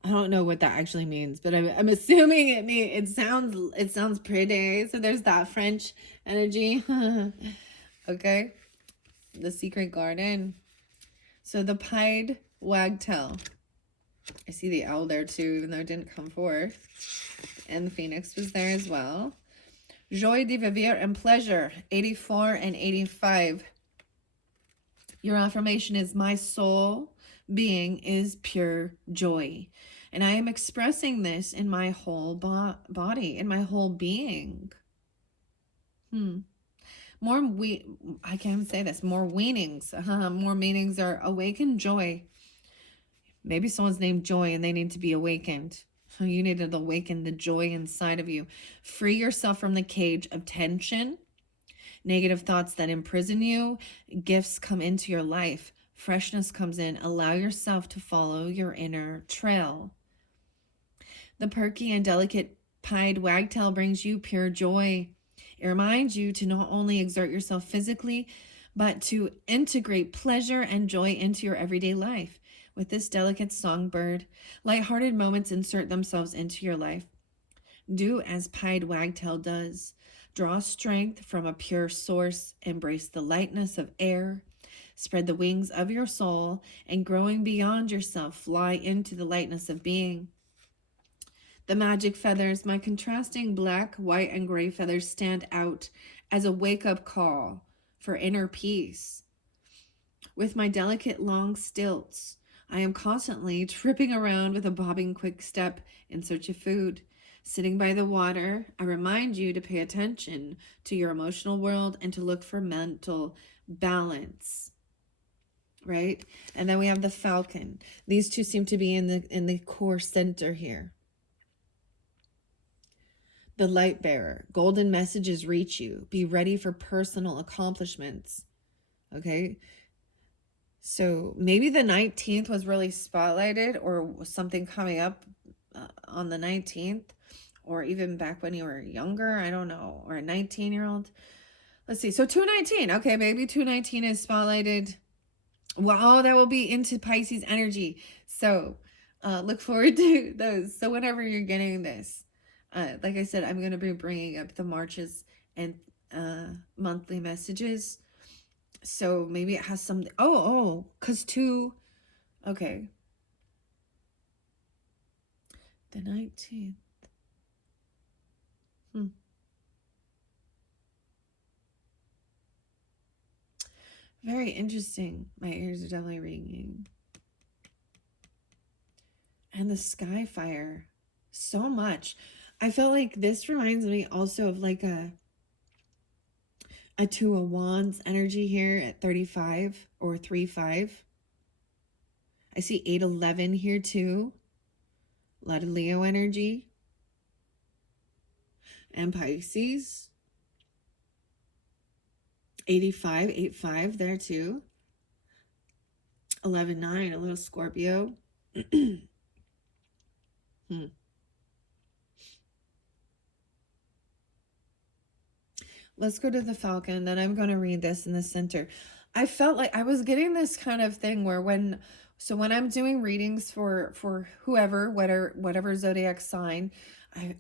I don't know what that actually means, but I'm assuming it sounds pretty. So there's that French energy. Okay. The secret garden. So the pied wagtail. I see the owl there too, even though it didn't come forth. And the phoenix was there as well. Joie de vivre and pleasure, 84 and 85. Your affirmation is, my soul being is pure joy. And I am expressing this in my whole body, in my whole being. I can't say this, more weanings. More meanings are awakened joy. Maybe someone's named Joy and they need to be awakened. You need to awaken the joy inside of you. Free yourself from the cage of tension, negative thoughts that imprison you. Gifts come into your life. Freshness comes in. Allow yourself to follow your inner trail. The perky and delicate pied wagtail brings you pure joy. It reminds you to not only exert yourself physically, but to integrate pleasure and joy into your everyday life. With this delicate songbird, lighthearted moments insert themselves into your life. Do as pied wagtail does. Draw strength from a pure source. Embrace the lightness of air. Spread the wings of your soul, and growing beyond yourself, fly into the lightness of being. The magic feathers, my contrasting black, white, and gray feathers stand out as a wake-up call for inner peace. With my delicate long stilts, I am constantly tripping around with a bobbing quick step in search of food. Sitting by the water, I remind you to pay attention to your emotional world and to look for mental balance. Right? And then we have the falcon. These two seem to be in the core center here. The light bearer. Golden messages reach you. Be ready for personal accomplishments. Okay? So maybe the 19th was really spotlighted, or was something coming up on the 19th, or even back when you were younger, I don't know, or a 19-year-old. Let's see. So 219. Okay, maybe 219 is spotlighted. Wow, that will be into Pisces energy. So look forward to those. So whenever you're getting this, like I said, I'm going to be bringing up the Marches and monthly messages. So maybe it has something. Because okay. The 19th. Very interesting. My ears are definitely ringing. And the sky fire. So much. I feel like this reminds me also of like a Two of Wands energy here at 35 or 35. I see 811 here too. A lot of Leo energy. And Pisces. 85, 85 there too. 11-9, a little Scorpio. Let's go to the Falcon. Then I'm going to read this in the center. I felt like I was getting this kind of thing where when I'm doing readings for whoever, whatever zodiac sign,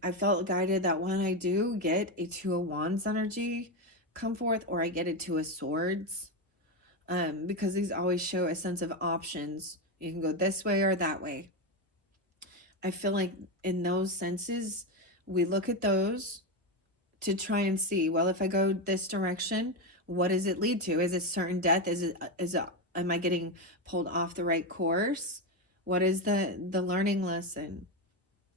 I felt guided that when I do get a Two of Wands energy come forth, or I get a Two of Swords, because these always show a sense of options. You can go this way or that way. I feel like in those senses, we look at those to try and see, well, if I go this direction, what does it lead to? Is it certain death? Am I getting pulled off the right course? What is the learning lesson?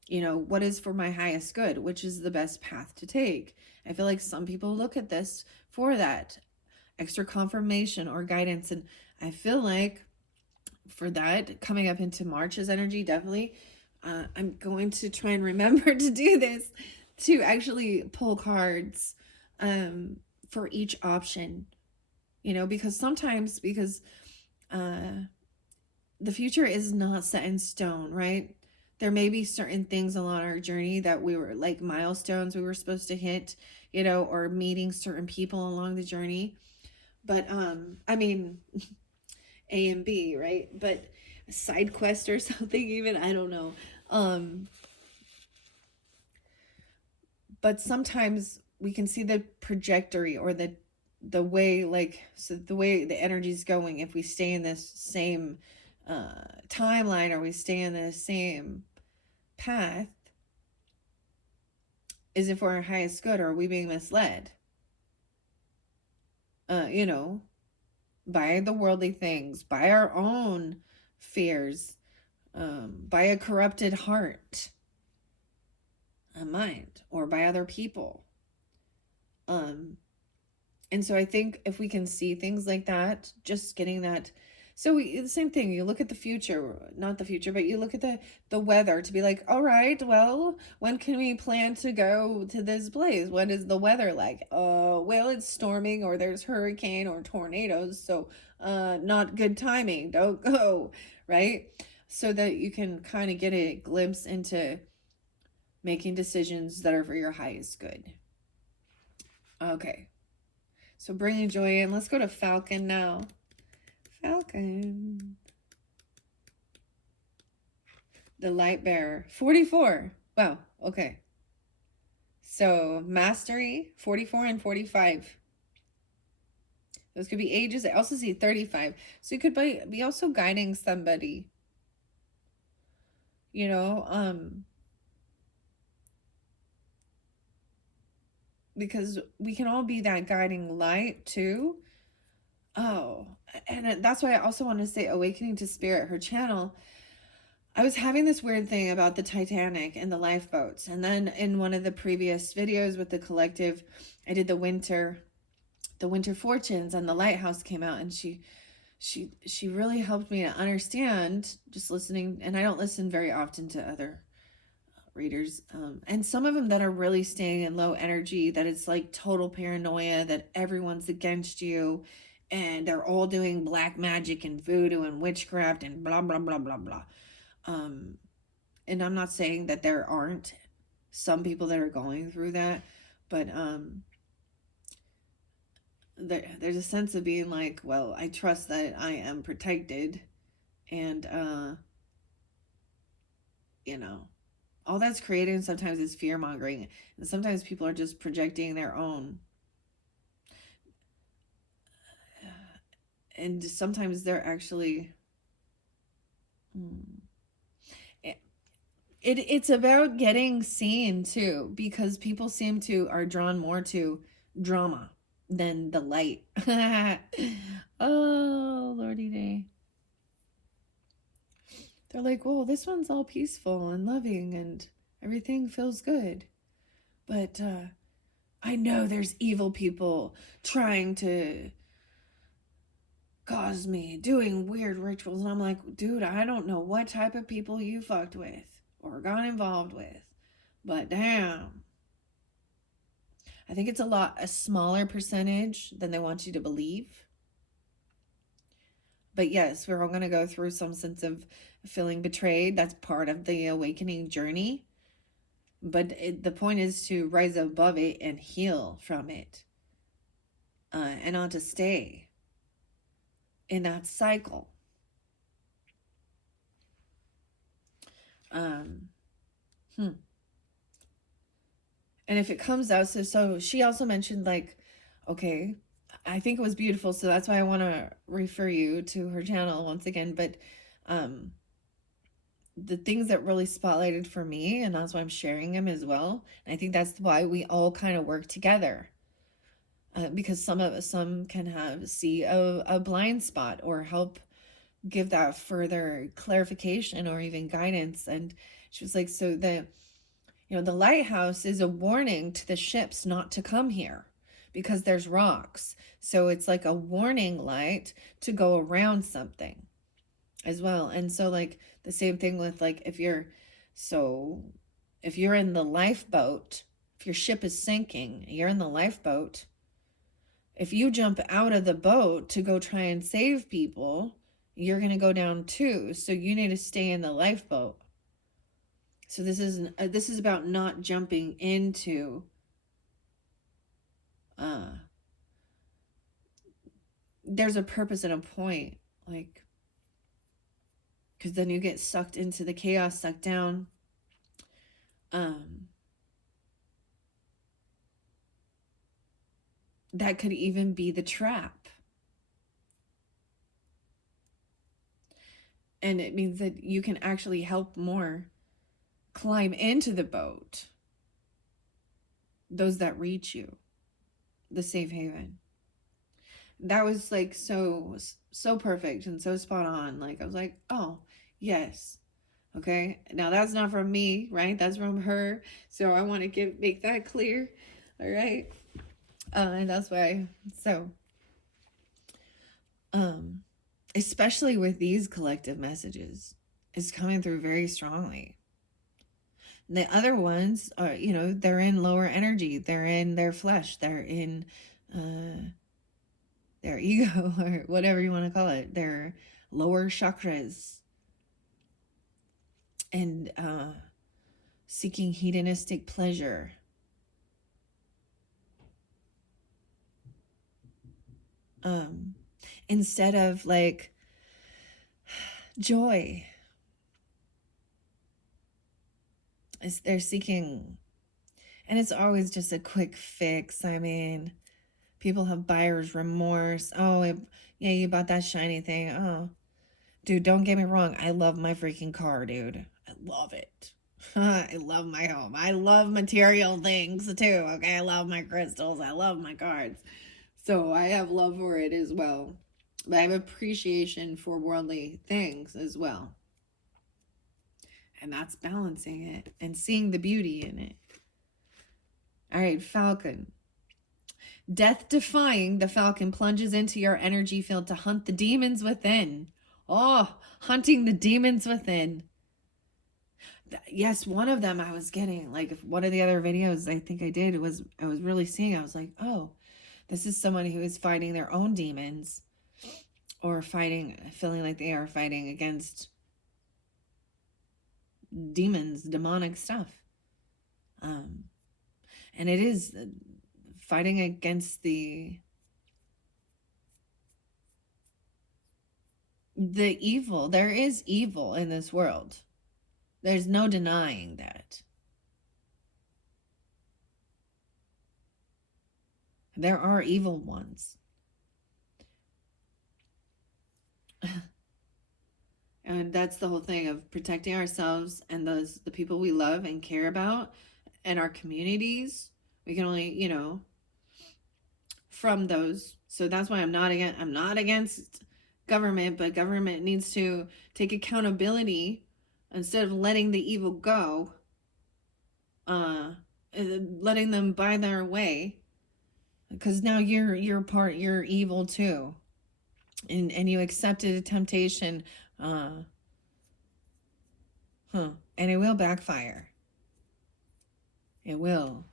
You know, what is for my highest good? Which is the best path to take? I feel like some people look at this for that extra confirmation or guidance. And I feel like for that, coming up into March's energy, definitely, I'm going to try and remember to do this, to actually pull cards for each option, you know, because sometimes, the future is not set in stone, right? There may be certain things along our journey that we were like milestones we were supposed to hit, you know, or meeting certain people along the journey. But I mean, A and B, right? But a side quest or something, even, I don't know. But sometimes we can see the trajectory, or the way, like, so the way the energy is going, if we stay in this same timeline, or we stay in the same path, is it for our highest good, or are we being misled? You know, by the worldly things, by our own fears, by a corrupted heart, a mind, or by other people. And so I think if we can see things like that, just getting that. So the same thing, you look at the future, not the future, but you look at the weather to be like, all right, well, when can we plan to go to this place? What is the weather like? Well, it's storming, or there's hurricane or tornadoes, so not good timing. Don't go, right? So that you can kind of get a glimpse into making decisions that are for your highest good. Okay. So bringing joy in. Let's go to Falcon now. Falcon. The light bearer. 44. Wow. Okay. So mastery, 44 and 45. Those could be ages. I also see 35. So you could be also guiding somebody. You know, because we can all be that guiding light too. Oh, and that's why I also want to say Awakening to Spirit, her channel. I was having this weird thing about the Titanic and the lifeboats. And then in one of the previous videos with the collective, I did the winter fortunes, and the lighthouse came out, and she really helped me to understand, just listening. And I don't listen very often to other readers, and some of them that are really staying in low energy, that it's like total paranoia, that everyone's against you, and they're all doing black magic and voodoo and witchcraft and blah blah blah blah blah. And I'm not saying that there aren't some people that are going through that, but there's a sense of being like, well, I trust that I am protected, and you know, all that's creating sometimes is fear mongering, and sometimes people are just projecting their own, and sometimes they're actually it's about getting seen too, because people seem to are drawn more to drama than the light. Oh, Lordy day. They're like, whoa, this one's all peaceful and loving and everything feels good. But I know there's evil people trying to cause me, doing weird rituals. And I'm like, dude, I don't know what type of people you fucked with or got involved with, but damn. I think it's a smaller percentage than they want you to believe. But yes, we're all going to go through some sense of feeling betrayed. That's part of the awakening journey. But the point is to rise above it and heal from it. And not to stay in that cycle. And if it comes out, so she also mentioned, like, okay, I think it was beautiful, so that's why I want to refer you to her channel once again. But the things that really spotlighted for me, and that's why I'm sharing them as well, and I think that's why we all kind of work together, because some can see a blind spot, or help give that further clarification or even guidance. And she was like, so the lighthouse is a warning to the ships not to come here because there's rocks. So it's like a warning light to go around something as well. And so, like, the same thing with, like, if you're in the lifeboat, if your ship is sinking, you're in the lifeboat. If you jump out of the boat to go try and save people, you're going to go down too. So you need to stay in the lifeboat. So this is about not jumping into there's a purpose and a point, like, because then you get sucked into the chaos, sucked down. That could even be the trap. And it means that you can actually help more climb into the boat, those that reach you, the safe haven. That was like so perfect and so spot on. Like I was like, oh yes, okay. Now that's not from me, right? That's from her. So I want to make that clear. All right. And that's why. So, um, especially with these collective messages, is coming through very strongly. The other ones are, they're in lower energy. They're in their flesh. They're in uh, their ego or whatever you want to call it. Their lower chakras and seeking hedonistic pleasure. Um, Instead of like joy, they're seeking, and it's always just a quick fix. I mean, people have buyer's remorse. Oh, yeah, you bought that shiny thing. Oh, dude, don't get me wrong. I love my freaking car, dude. I love it. I love my home. I love material things too. Okay, I love my crystals. I love my cards. So I have love for it as well. But I have appreciation for worldly things as well. And that's balancing it and seeing the beauty in it. All right, Falcon. Death defying, the Falcon plunges into your energy field to hunt the demons within. Oh, hunting the demons within. Yes, one of them I was getting, like one of the other videos I think I did was I was really seeing, I was like, oh, this is someone who is fighting their own demons or feeling like they are fighting against demons, demonic stuff. Um, and it is fighting against the evil. There is evil in this world. There's no denying that. There are evil ones. And that's the whole thing of protecting ourselves and the people we love and care about and our communities. We can only, from those. So that's why I'm not against government, but government needs to take accountability instead of letting the evil go, uh letting them buy their way, because now you're evil too, and you accepted a temptation, uh and it will backfire. It will.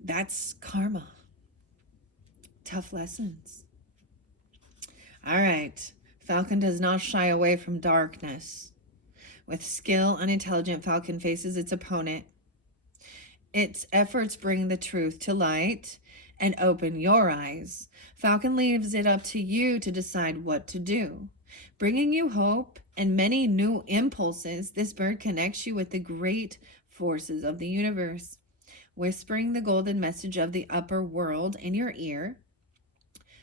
That's karma. Tough lessons. All right. Falcon does not shy away from darkness. With skill, unintelligent Falcon faces its opponent. Its efforts bring the truth to light and open your eyes. Falcon leaves it up to you to decide what to do. Bringing you hope and many new impulses, this bird connects you with the great forces of the universe. Whispering the golden message of the upper world in your ear,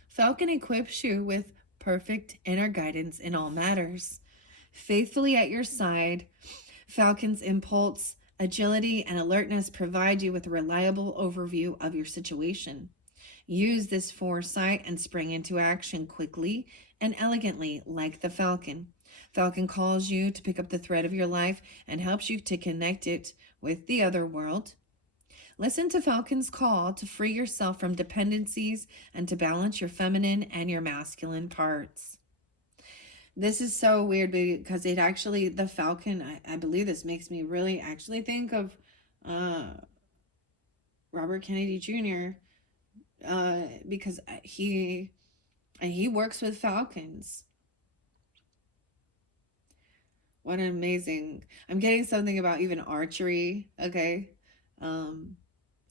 Falcon equips you with perfect inner guidance in all matters. Faithfully at your side, Falcon's impulse, agility, and alertness provide you with a reliable overview of your situation. Use this foresight and spring into action quickly and elegantly, like the Falcon. Falcon calls you to pick up the thread of your life and helps you to connect it with the other world. Listen to Falcon's call to free yourself from dependencies and to balance your feminine and your masculine parts. This is so weird because it actually, the Falcon, I believe this makes me really actually think of uh, Robert Kennedy Jr. Because he works with falcons. What an amazing! I'm getting something about even archery. Okay, um,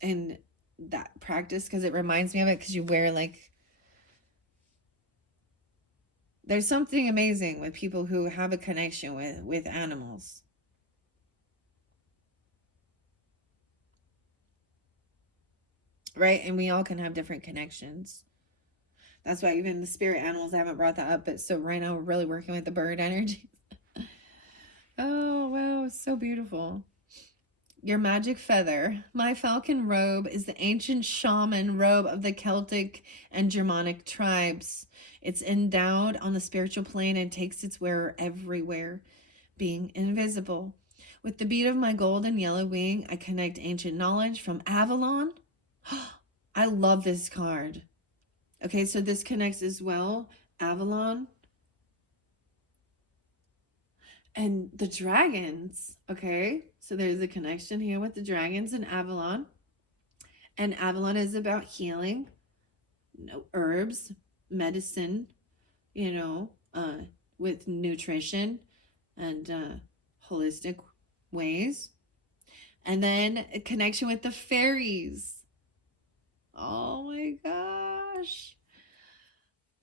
and that practice because it reminds me of it because you wear like there's something amazing with people who have a connection with animals. Right, and we all can have different connections. That's why even the spirit animals, I haven't brought that up. But so right now we're really working with the bird energy. Oh, wow. It's so beautiful. Your magic feather. My falcon robe is the ancient shaman robe of the Celtic and Germanic tribes. It's endowed on the spiritual plane and takes its wearer everywhere, being invisible. With the beat of my gold and yellow wing, I connect ancient knowledge from Avalon. I love this card. Okay, so this connects as well, Avalon and the dragons. Okay, so there's a connection here with the dragons and Avalon. And Avalon is about healing, herbs, medicine, with nutrition and holistic ways. And then a connection with the fairies. Oh my gosh.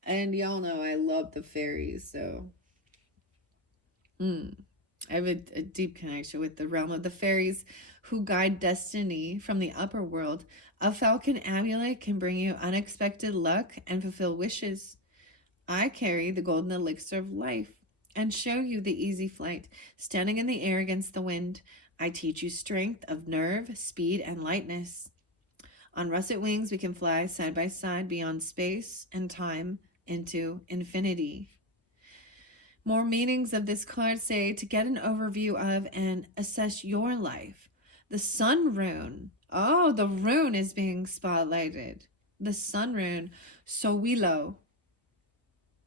And y'all know I love the fairies, so I have a deep connection with the realm of the fairies who guide destiny from the upper world. A falcon amulet can bring you unexpected luck and fulfill wishes. I carry the golden elixir of life and show you the easy flight. Standing in the air against the wind, I teach you strength of nerve, speed, and lightness. On russet wings, we can fly side by side beyond space and time into infinity. More meanings of this card say to get an overview of and assess your life. The sun rune. Oh, the rune is being spotlighted. The sun rune, Sowilo.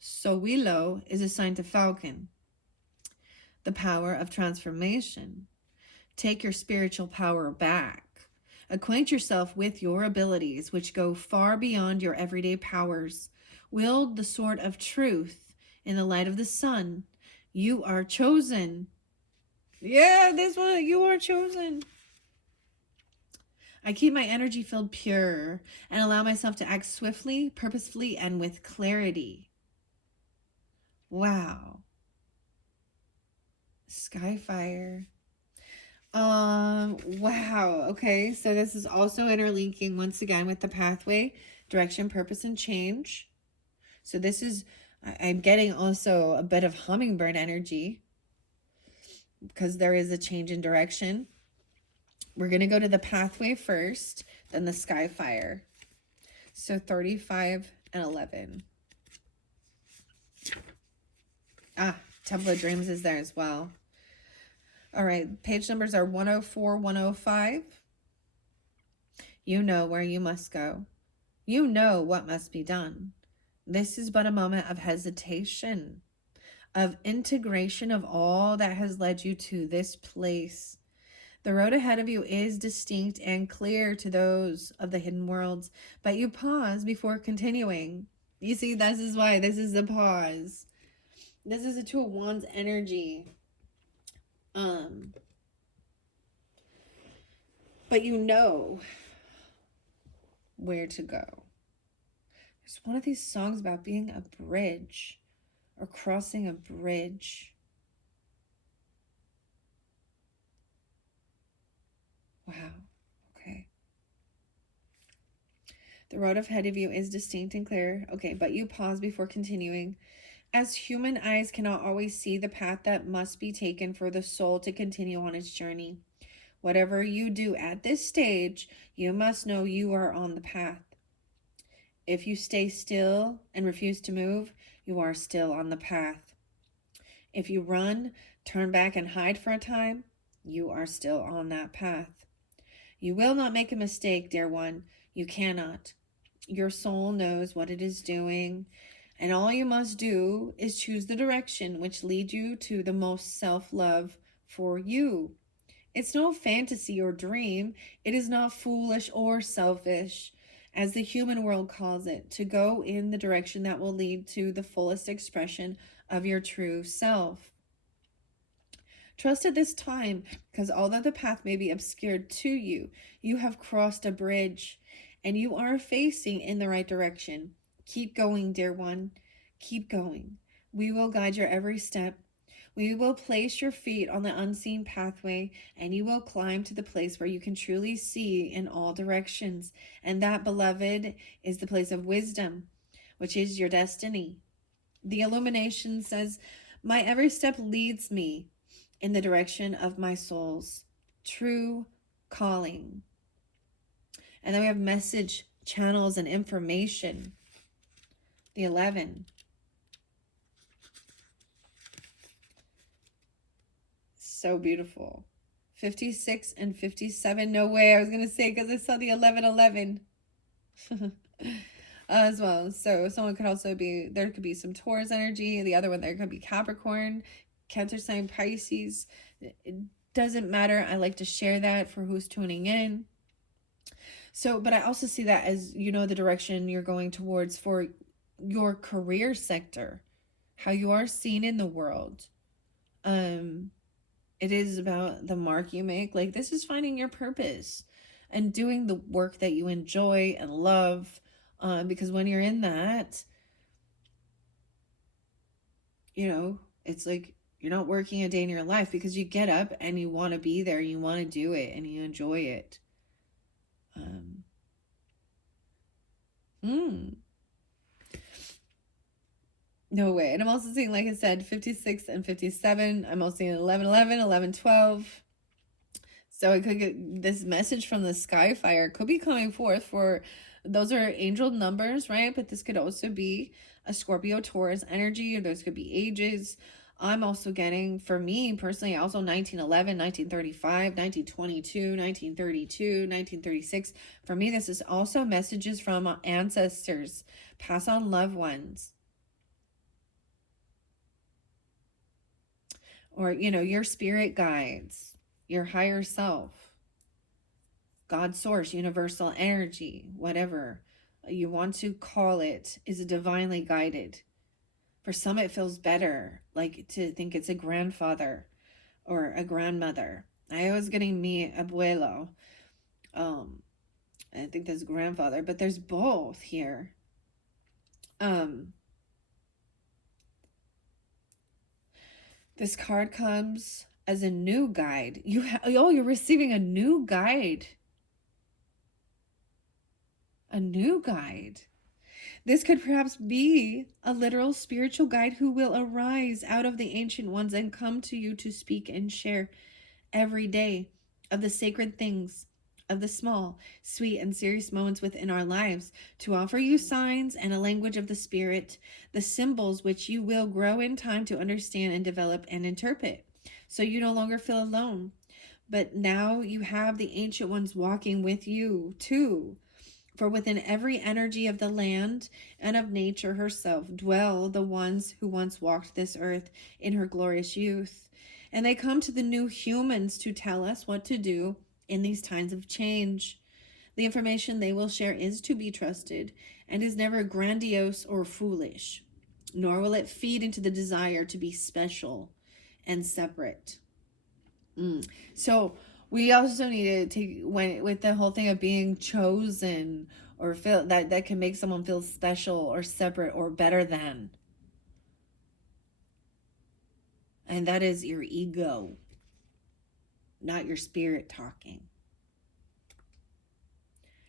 Sowilo is assigned to falcon. The power of transformation. Take your spiritual power back. Acquaint yourself with your abilities, which go far beyond your everyday powers. Wield the sword of truth in the light of the sun. You are chosen. Yeah, this one, you are chosen. I keep my energy field pure and allow myself to act swiftly, purposefully, and with clarity. Wow. Skyfire. Wow. Okay, so this is also interlinking once again with the pathway, direction, purpose, and change. So this is, I'm getting also a bit of hummingbird energy because there is a change in direction. We're going to go to the pathway first, then the Skyfire. So 35 and 11. Temple of Dreams is there as well. All right, page numbers are 104, 105. You know where you must go. You know what must be done. This is but a moment of hesitation, of integration of all that has led you to this place. The road ahead of you is distinct and clear to those of the hidden worlds, but you pause before continuing. You see, this is why this is the pause. This is a Two of Wands energy. But you know where to go. There's one of these songs about being a bridge or crossing a bridge. Wow. Okay. The road ahead of you is distinct and clear. Okay, but you pause before continuing. As human eyes cannot always see the path that must be taken for the soul to continue on its journey. Whatever you do at this stage, you must know you are on the path. If you stay still and refuse to move, you are still on the path. If you run, turn back and hide for a time, you are still on that path. You will not make a mistake, dear one. You cannot. Your soul knows what it is doing, and all you must do is choose the direction which leads you to the most self-love for you. It's no fantasy or dream. It is not foolish or selfish, as the human world calls it, to go in the direction that will lead to the fullest expression of your true self. Trust at this time, because although the path may be obscured to you, you have crossed a bridge and you are facing in the right direction. Keep going, dear one. Keep going. We will guide your every step. We will place your feet on the unseen pathway, and you will climb to the place where you can truly see in all directions. And that, beloved, is the place of wisdom. which is your destiny. The illumination says, my every step leads me in the direction of my soul's true calling. And then we have message channels and information. The 11. So beautiful. 56 and 57. No way. I was going to say because I saw the 1111 as well. So someone could also be, there could be some Taurus energy. The other one there could be Capricorn, Cancer sign, Pisces. It doesn't matter. I like to share that for who's tuning in. So, but I also see that as, you know, the direction you're going towards for your career sector, how you are seen in the world. It is about the mark you make. Like, this is finding your purpose and doing the work that you enjoy and love. Because when you're in that, you know, it's like you're not working a day in your life because you get up and you want to be there, you want to do it, and you enjoy it. No way. And I'm also seeing, like I said, 56 and 57. I'm also seeing 1111, 1112. So it could get this message from the Skyfire could be coming forth for, those are angel numbers, right? But this could also be a Scorpio Taurus energy, or those could be ages. I'm also getting, for me personally, also 1911, 1935, 1922, 1932, 1936. For me, this is also messages from ancestors, pass on loved ones. Or, you know, your spirit guides, your higher self, God source, universal energy, whatever you want to call it, is divinely guided. For some, it feels better, like to think it's a grandfather or a grandmother. I was getting mi abuelo. I think that's grandfather, but there's both here. This card comes as a new guide. You're receiving a new guide. A new guide. This could perhaps be a literal spiritual guide who will arise out of the ancient ones and come to you to speak and share every day of the sacred things, of the small, sweet, and serious moments within our lives, to offer you signs and a language of the spirit, the symbols which you will grow in time to understand and develop and interpret. So you no longer feel alone, but now you have the ancient ones walking with you too. For within every energy of the land and of nature herself dwell the ones who once walked this earth in her glorious youth. And they come to the new humans to tell us what to do in these times of change. The information they will share is to be trusted and is never grandiose or foolish, nor will it feed into the desire to be special and separate. So we also need to take, when with the whole thing of being chosen, or feel that can make someone feel special or separate or better than. And that is your ego, not your spirit talking.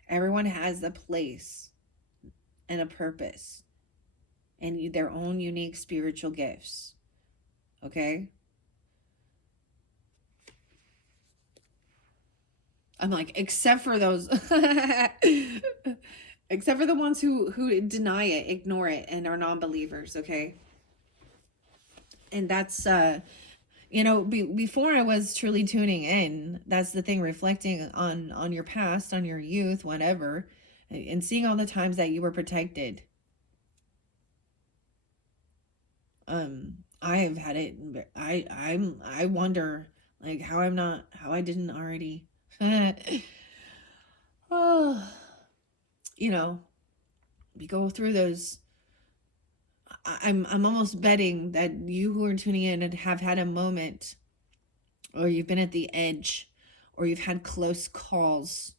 Everyone has a place and a purpose and their own unique spiritual gifts. Okay? I'm like, except for those, except for the ones who deny it, ignore it, and are non-believers, okay? And that's, you know, before I was truly tuning in, that's the thing, reflecting on your past, on your youth, whatever, and seeing all the times that you were protected. I have had it. I wonder, like, how I didn't already. Oh, you know, we go through those. I'm almost betting that you who are tuning in and have had a moment, or you've been at the edge, or you've had close calls.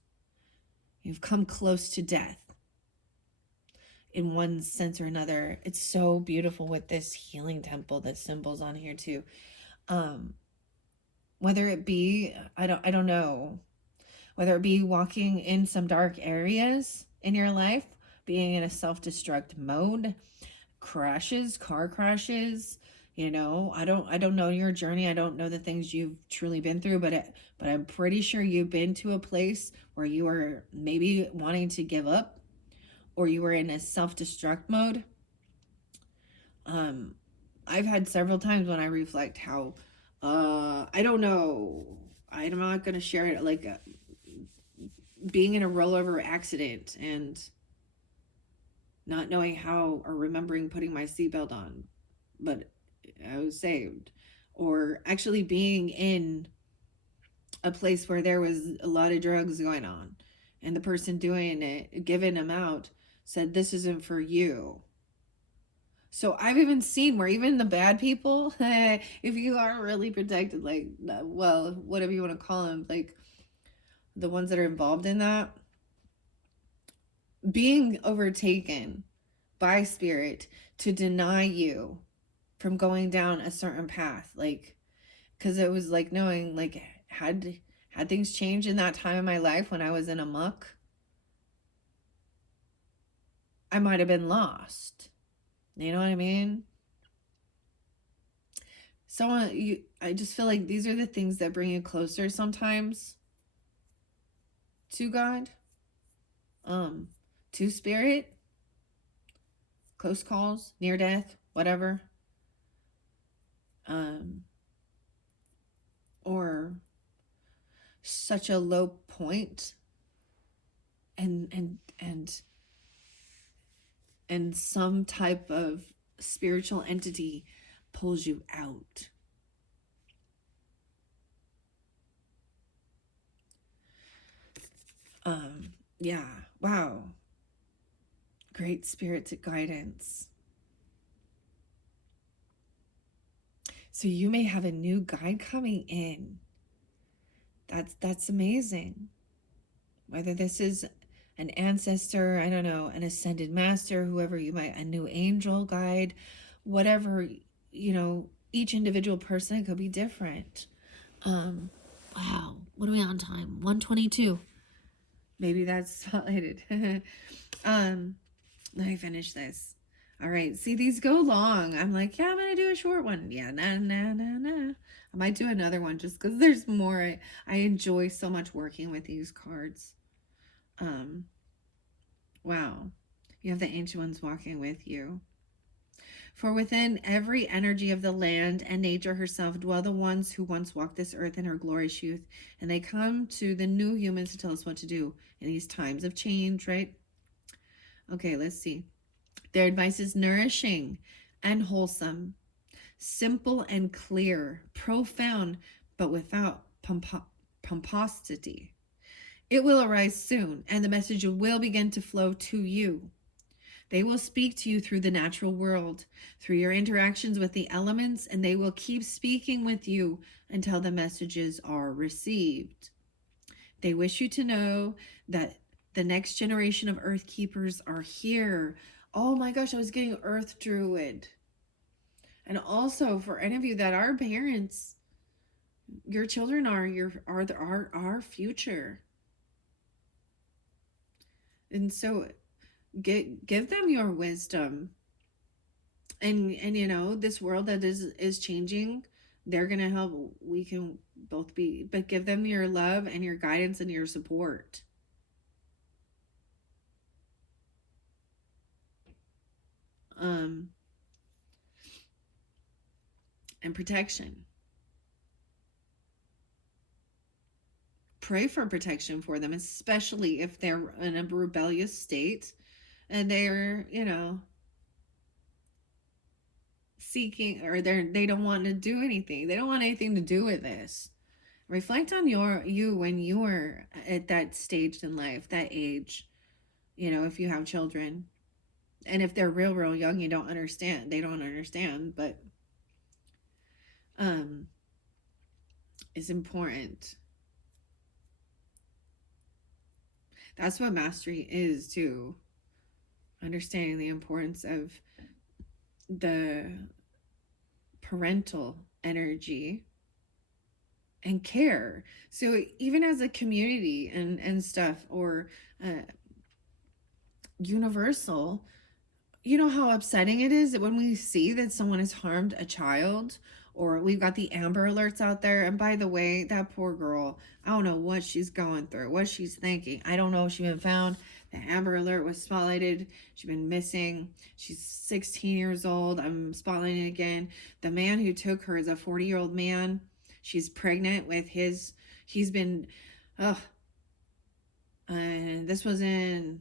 You've come close to death in one sense or another. It's so beautiful with this healing temple, the symbols on here too. Whether it be, I don't know, whether it be walking in some dark areas in your life, being in a self-destruct mode, crashes, car crashes. I don't know your journey. I don't know the things you've truly been through, but I'm pretty sure you've been to a place where you were maybe wanting to give up, or you were in a self-destruct mode. um I've had several times when I reflect how I don't know, I'm not going to share it, like being in a rollover accident and not knowing how, or remembering putting my seatbelt on, but I was saved. Or actually being in a place where there was a lot of drugs going on, and the person doing it, giving them out, said, "This isn't for you." So I've even seen where even the bad people, if you are really protected, like, well, whatever you want to call them, like the ones that are involved in that, being overtaken by spirit to deny you from going down a certain path, like, because it was like knowing, like, had things changed in that time of my life when I was in a muck, I might have been lost. You know what I mean? I just feel like these are the things that bring you closer sometimes to God, to spirit, close calls, near death, whatever, or such a low point, and and some type of spiritual entity pulls you out. Yeah, wow. Great spirit guidance. So you may have a new guide coming in. That's amazing. Whether this is an ancestor, I don't know, an ascended master, whoever you might, a new angel guide, whatever, each individual person could be different. Wow. What are we on time? 1:22. Maybe that's spotlighted. Let me finish this. All right. See, these go long. I'm like, yeah, I'm going to do a short one. Yeah, nah. I might do another one just because there's more. I enjoy so much working with these cards. Wow. You have the ancient ones walking with you. For within every energy of the land and nature herself dwell the ones who once walked this earth in her glorious youth, and they come to the new humans to tell us what to do in these times of change, right? Okay, let's see. Their advice is nourishing and wholesome, simple and clear, profound, but without pomposity. It will arise soon, and the message will begin to flow to you. They will speak to you through the natural world, through your interactions with the elements, and they will keep speaking with you until the messages are received. They wish you to know that the next generation of Earth Keepers are here. Oh my gosh, I was getting Earth Druid. And also for any of you that are parents, your children are our future. And so give them your wisdom, and this world that is changing, they're gonna help. We can both be, but give them your love and your guidance and your support. And protection. Pray for protection for them, especially if they're in a rebellious state and they're seeking, or they don't want to do anything. They don't want anything to do with this. Reflect on you when you were at that stage in life, that age, if you have children, and if they're real young, they don't understand, but it's important. That's what mastery is too. Understanding the importance of the parental energy and care. So even as a community and stuff, or universal. You know how upsetting it is when we see that someone has harmed a child, or we've got the Amber Alerts out there. And by the way, that poor girl, I don't know what she's going through, what she's thinking. I don't know if she's been found. The Amber Alert was spotlighted. She's been missing. She's 16 years old. I'm spotlighting again. The man who took her is a 40-year-old man. She's pregnant with he's been, and this was in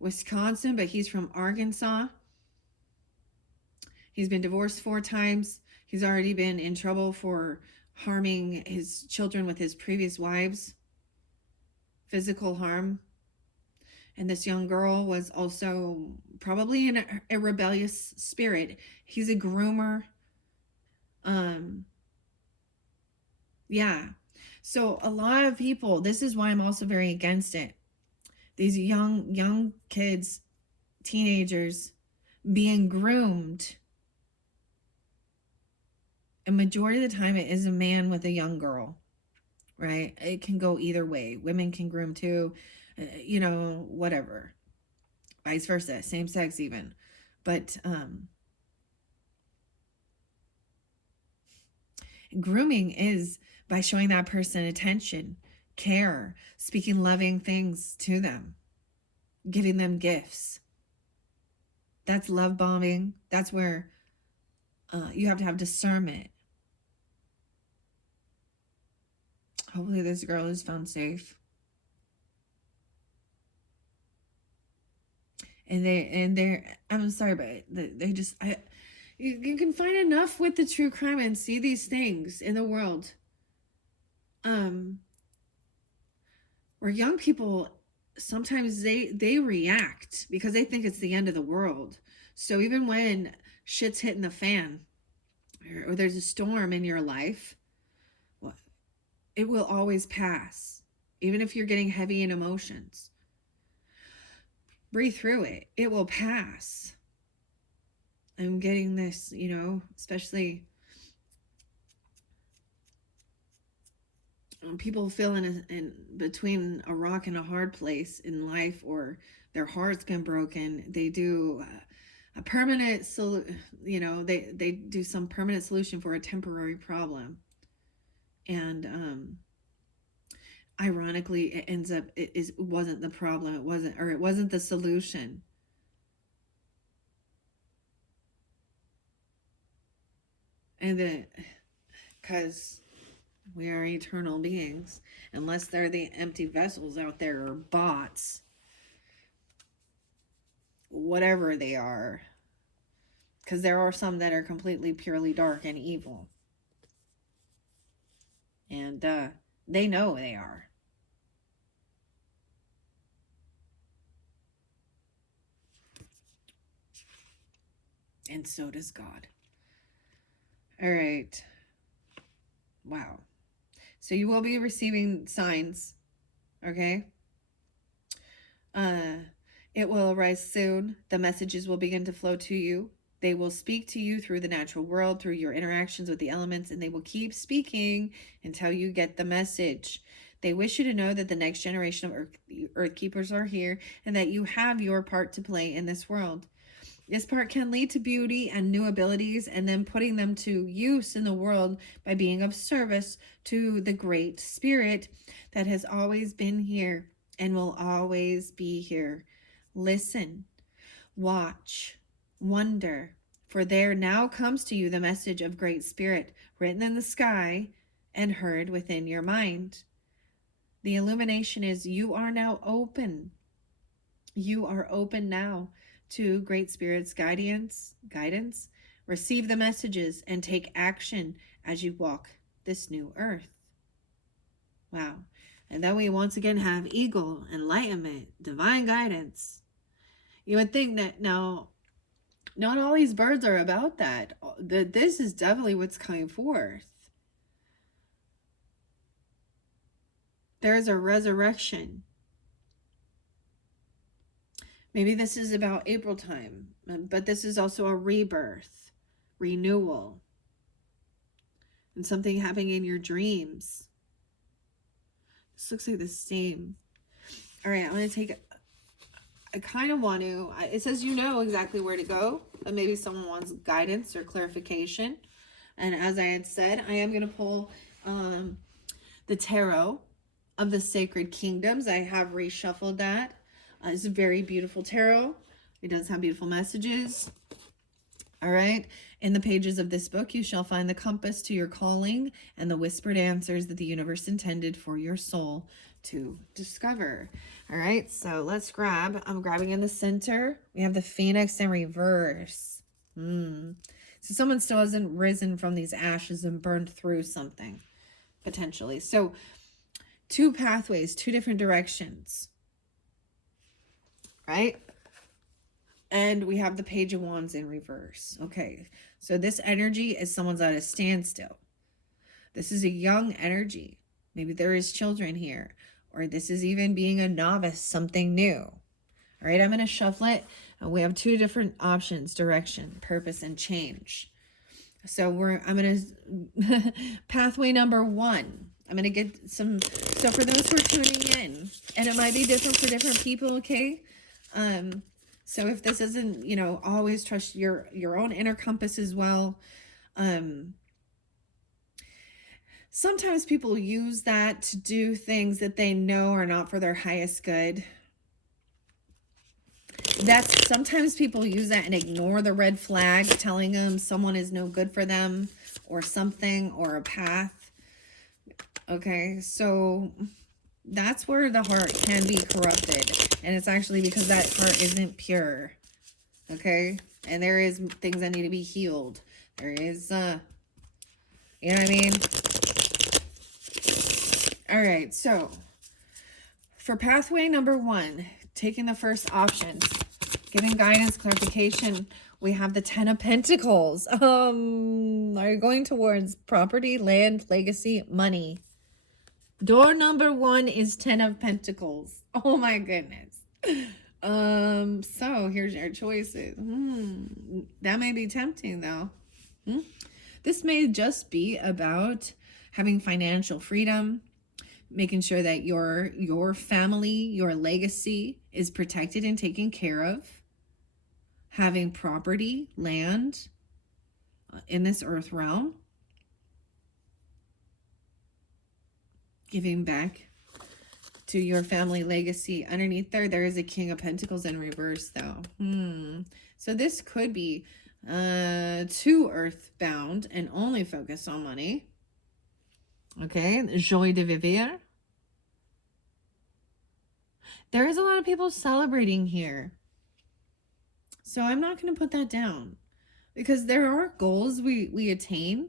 Wisconsin, but he's from Arkansas. He's been divorced 4 times. He's already been in trouble for harming his children with his previous wives, physical harm. And this young girl was also probably in a rebellious spirit. He's a groomer. Yeah. So a lot of people, this is why I'm also very against it. These young kids, teenagers being groomed. A majority of the time it is a man with a young girl, right? It can go either way. Women can groom too, whatever. Vice versa, same sex even. But grooming is by showing that person attention, care, speaking loving things to them, giving them gifts. That's love bombing. That's where you have to have discernment. Hopefully this girl is found safe. And they're I'm sorry, but they just you can find enough with the true crime and see these things in the world. Where young people sometimes they react because they think it's the end of the world. So even when shit's hitting the fan, or there's a storm in your life, it will always pass. Even if you're getting heavy in emotions, breathe through it. It will pass. I'm getting this, especially people feel in between a rock and a hard place in life, or their heart's been broken. They do a permanent they do some permanent solution for a temporary problem, and ironically it ends up it wasn't the problem. It wasn't the solution. And then because we are eternal beings, unless they're the empty vessels out there, or bots, whatever they are, because there are some that are completely purely dark and evil, and they know they are. And so does God. All right. Wow. So you will be receiving signs, okay? It will arise soon. The messages will begin to flow to you. They will speak to you through the natural world, through your interactions with the elements, and they will keep speaking until you get the message. They wish you to know that the next generation of earth keepers are here, and that you have your part to play in this world. This part can lead to beauty and new abilities, and then putting them to use in the world by being of service to the Great Spirit that has always been here and will always be here. Listen, watch, wonder, for there now comes to you the message of Great Spirit, written in the sky and heard within your mind. The illumination is you are now open. You are open now to Great Spirit's guidance. Receive the messages and take action as you walk this new earth. Wow. And then we once again have eagle, enlightenment, divine guidance. You would think that now, not all these birds are about that. This is definitely what's coming forth. There's a resurrection. Maybe this is about April time, but this is also a rebirth, renewal, and something happening in your dreams. This looks like the same. All right, I'm going to take I kind of want to, it says you know exactly where to go, but maybe someone wants guidance or clarification. And as I had said, I am going to pull the tarot of the Sacred Kingdoms. I have reshuffled that. It's a very beautiful tarot. It does have beautiful messages. All right. In the pages of this book, you shall find the compass to your calling and the whispered answers that the universe intended for your soul to discover. All right. So let's grab. I'm grabbing in the center. We have the Phoenix in reverse. So someone still hasn't risen from these ashes and burned through something, potentially. So 2 pathways, 2 different directions. Right? And we have the Page of Wands in reverse. Okay, so this energy is someone's at a standstill. This is a young energy. Maybe there is children here. Or this is even being a novice, something new. All right, I'm going to shuffle it. And we have 2 different options: direction, purpose, and change. So I'm going to, pathway number 1. I'm going to get some, so for those who are tuning in, and it might be different for different people, okay? So if this isn't, you know, always trust your own inner compass as well. Sometimes people use that to do things that they know are not for their highest good. That's sometimes people use that and ignore the red flag telling them someone is no good for them or something or a path. Okay, so that's where the heart can be corrupted. And it's actually because that heart isn't pure. Okay? And there is things that need to be healed. There is, you know what I mean? All right, so for pathway number 1, taking the first option, giving guidance, clarification, we have the 10 of Pentacles. Are you going towards property, land, legacy, money? Door number 1 is 10 of Pentacles. Oh my goodness. So here's your choices. That may be tempting though. This may just be about having financial freedom, making sure that your family, your legacy is protected and taken care of, having property, land in this earth realm, giving back to your family legacy. Underneath there is a King of Pentacles in reverse though. So this could be too earthbound and only focused on money. Okay, joie de vivre. There is a lot of people celebrating here. So I'm not going to put that down because there are goals we attain.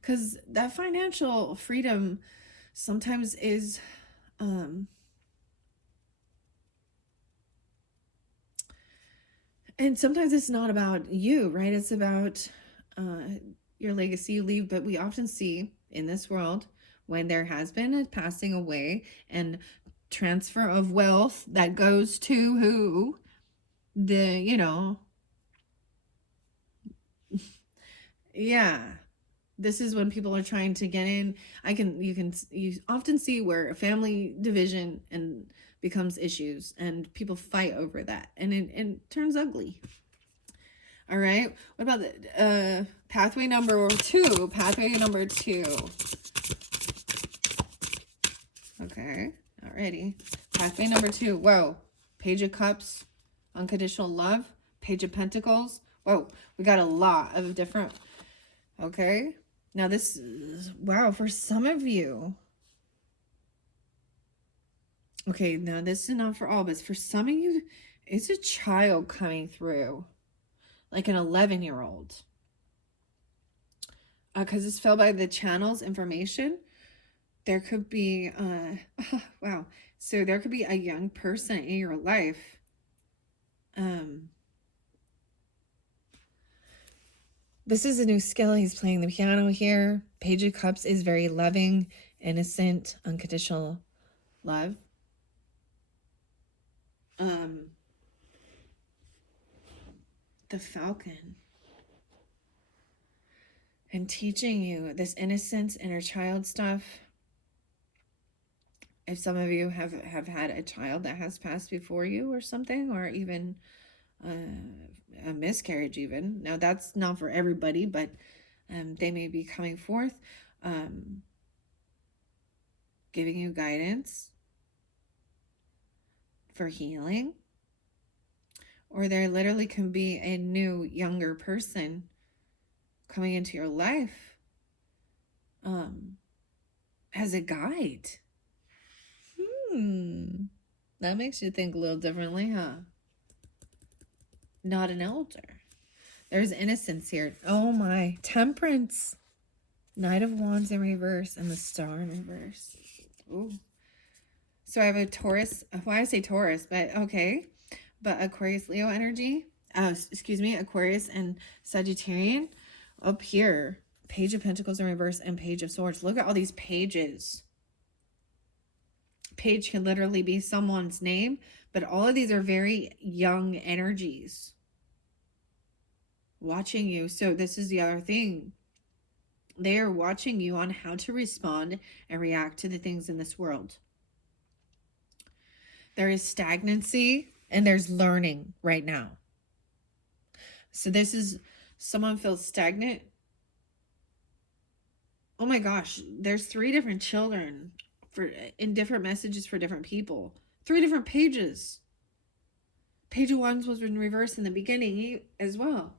Because that financial freedom sometimes is and sometimes it's not about you, right? It's about your legacy you leave. But we often see in this world when there has been a passing away and transfer of wealth that goes to who? The, you know, yeah. This is when people are trying to get in. You often see where a family division and becomes issues and people fight over that and it turns ugly. All right. What about the pathway number 2? Pathway number 2. Okay. Alrighty. Pathway number 2. Whoa. Page of Cups. Unconditional love. Page of Pentacles. Whoa. We got a lot of different. Okay. Now this is, wow, for some of you. Okay, now this is not for all, but for some of you, it's a child coming through. Like an 11-year-old. Because this fell by the channel's information. There could be, wow. So there could be a young person in your life. This is a new skill. He's playing the piano here. Page of Cups is very loving, innocent, unconditional love. The Falcon. And teaching you this innocence, inner child stuff. if some of you have had a child that has passed before you or something, or even a miscarriage even. Now that's not for everybody, but they may be coming forth, giving you guidance for healing. Or there literally can be a new, younger person coming into your life as a guide. That makes you think a little differently, huh? Not an elder. There's innocence here. Oh my. Temperance. Knight of Wands in reverse and the Star in reverse. Ooh. So I have a Taurus. Why I say Taurus, but okay. But Aquarius, Leo energy. Excuse me, Aquarius and Sagittarian. Up here, Page of Pentacles in reverse and Page of Swords. Look at all these pages. Page can literally be someone's name, but all of these are very young energies watching you. So this is the other thing. They are watching you on how to respond and react to the things in this world. There is stagnancy and there's learning right now. So this is someone feels stagnant. Oh my gosh, there's 3 different children in different messages for different people. 3 different pages. Page of Wands was in reverse in the beginning as well.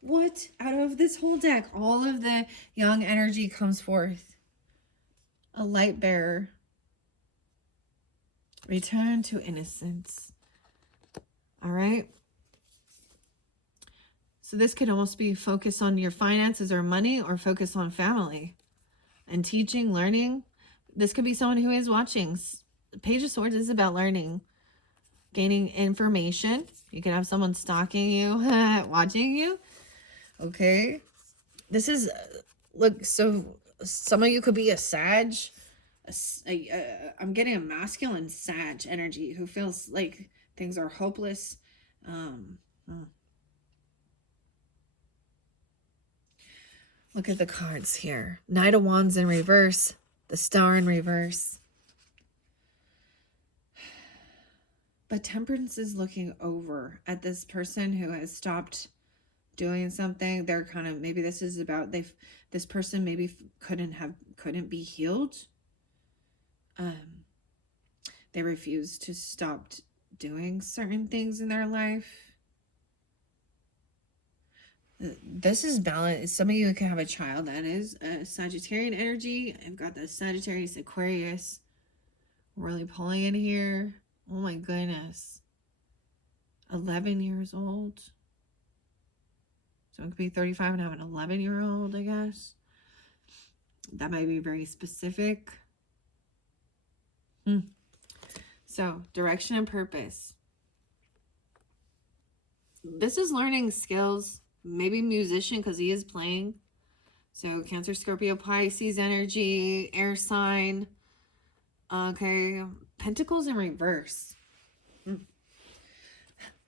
What? Out of this whole deck, all of the young energy comes forth. A light bearer. Return to innocence. All right. So this could almost be focus on your finances or money, or focus on family and teaching, learning. This could be someone who is watching. Page of Swords is about learning, gaining information. You can have someone stalking you, watching you. Okay. This is, look, so some of you could be a Sag. I'm getting a masculine Sag energy who feels like things are hopeless. Look at the cards here. Knight of Wands in reverse. The Star in reverse. But Temperance is looking over at this person who has stopped doing something. They're kind of, maybe this is about, this person maybe couldn't be healed. They refused to stop doing certain things in their life. This is balance. Some of you can have a child that is a Sagittarian energy. I've got the Sagittarius, Aquarius really pulling in here. Oh my goodness. 11 years old. So it could be 35 and have an 11-year-old, I guess. That might be very specific. So, direction and purpose. This is learning skills. Maybe musician, because he is playing. So Cancer, Scorpio, Pisces energy, air sign. Okay. Pentacles in reverse.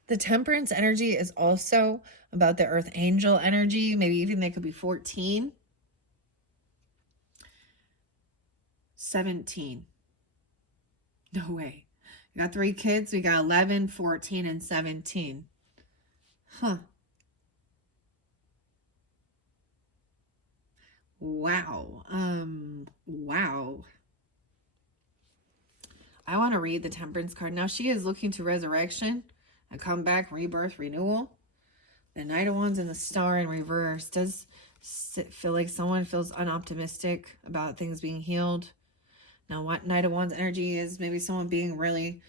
The Temperance energy is also about the Earth Angel energy. Maybe even they could be 14. 17. No way. We got 3 kids. We got 11, 14, and 17. Huh. Wow. Wow. I want to read the Temperance card. Now she is looking to resurrection, a comeback, rebirth, renewal. The Knight of Wands and the Star in reverse. Does feel like someone feels unoptimistic about things being healed. Now what Knight of Wands energy is, maybe someone being really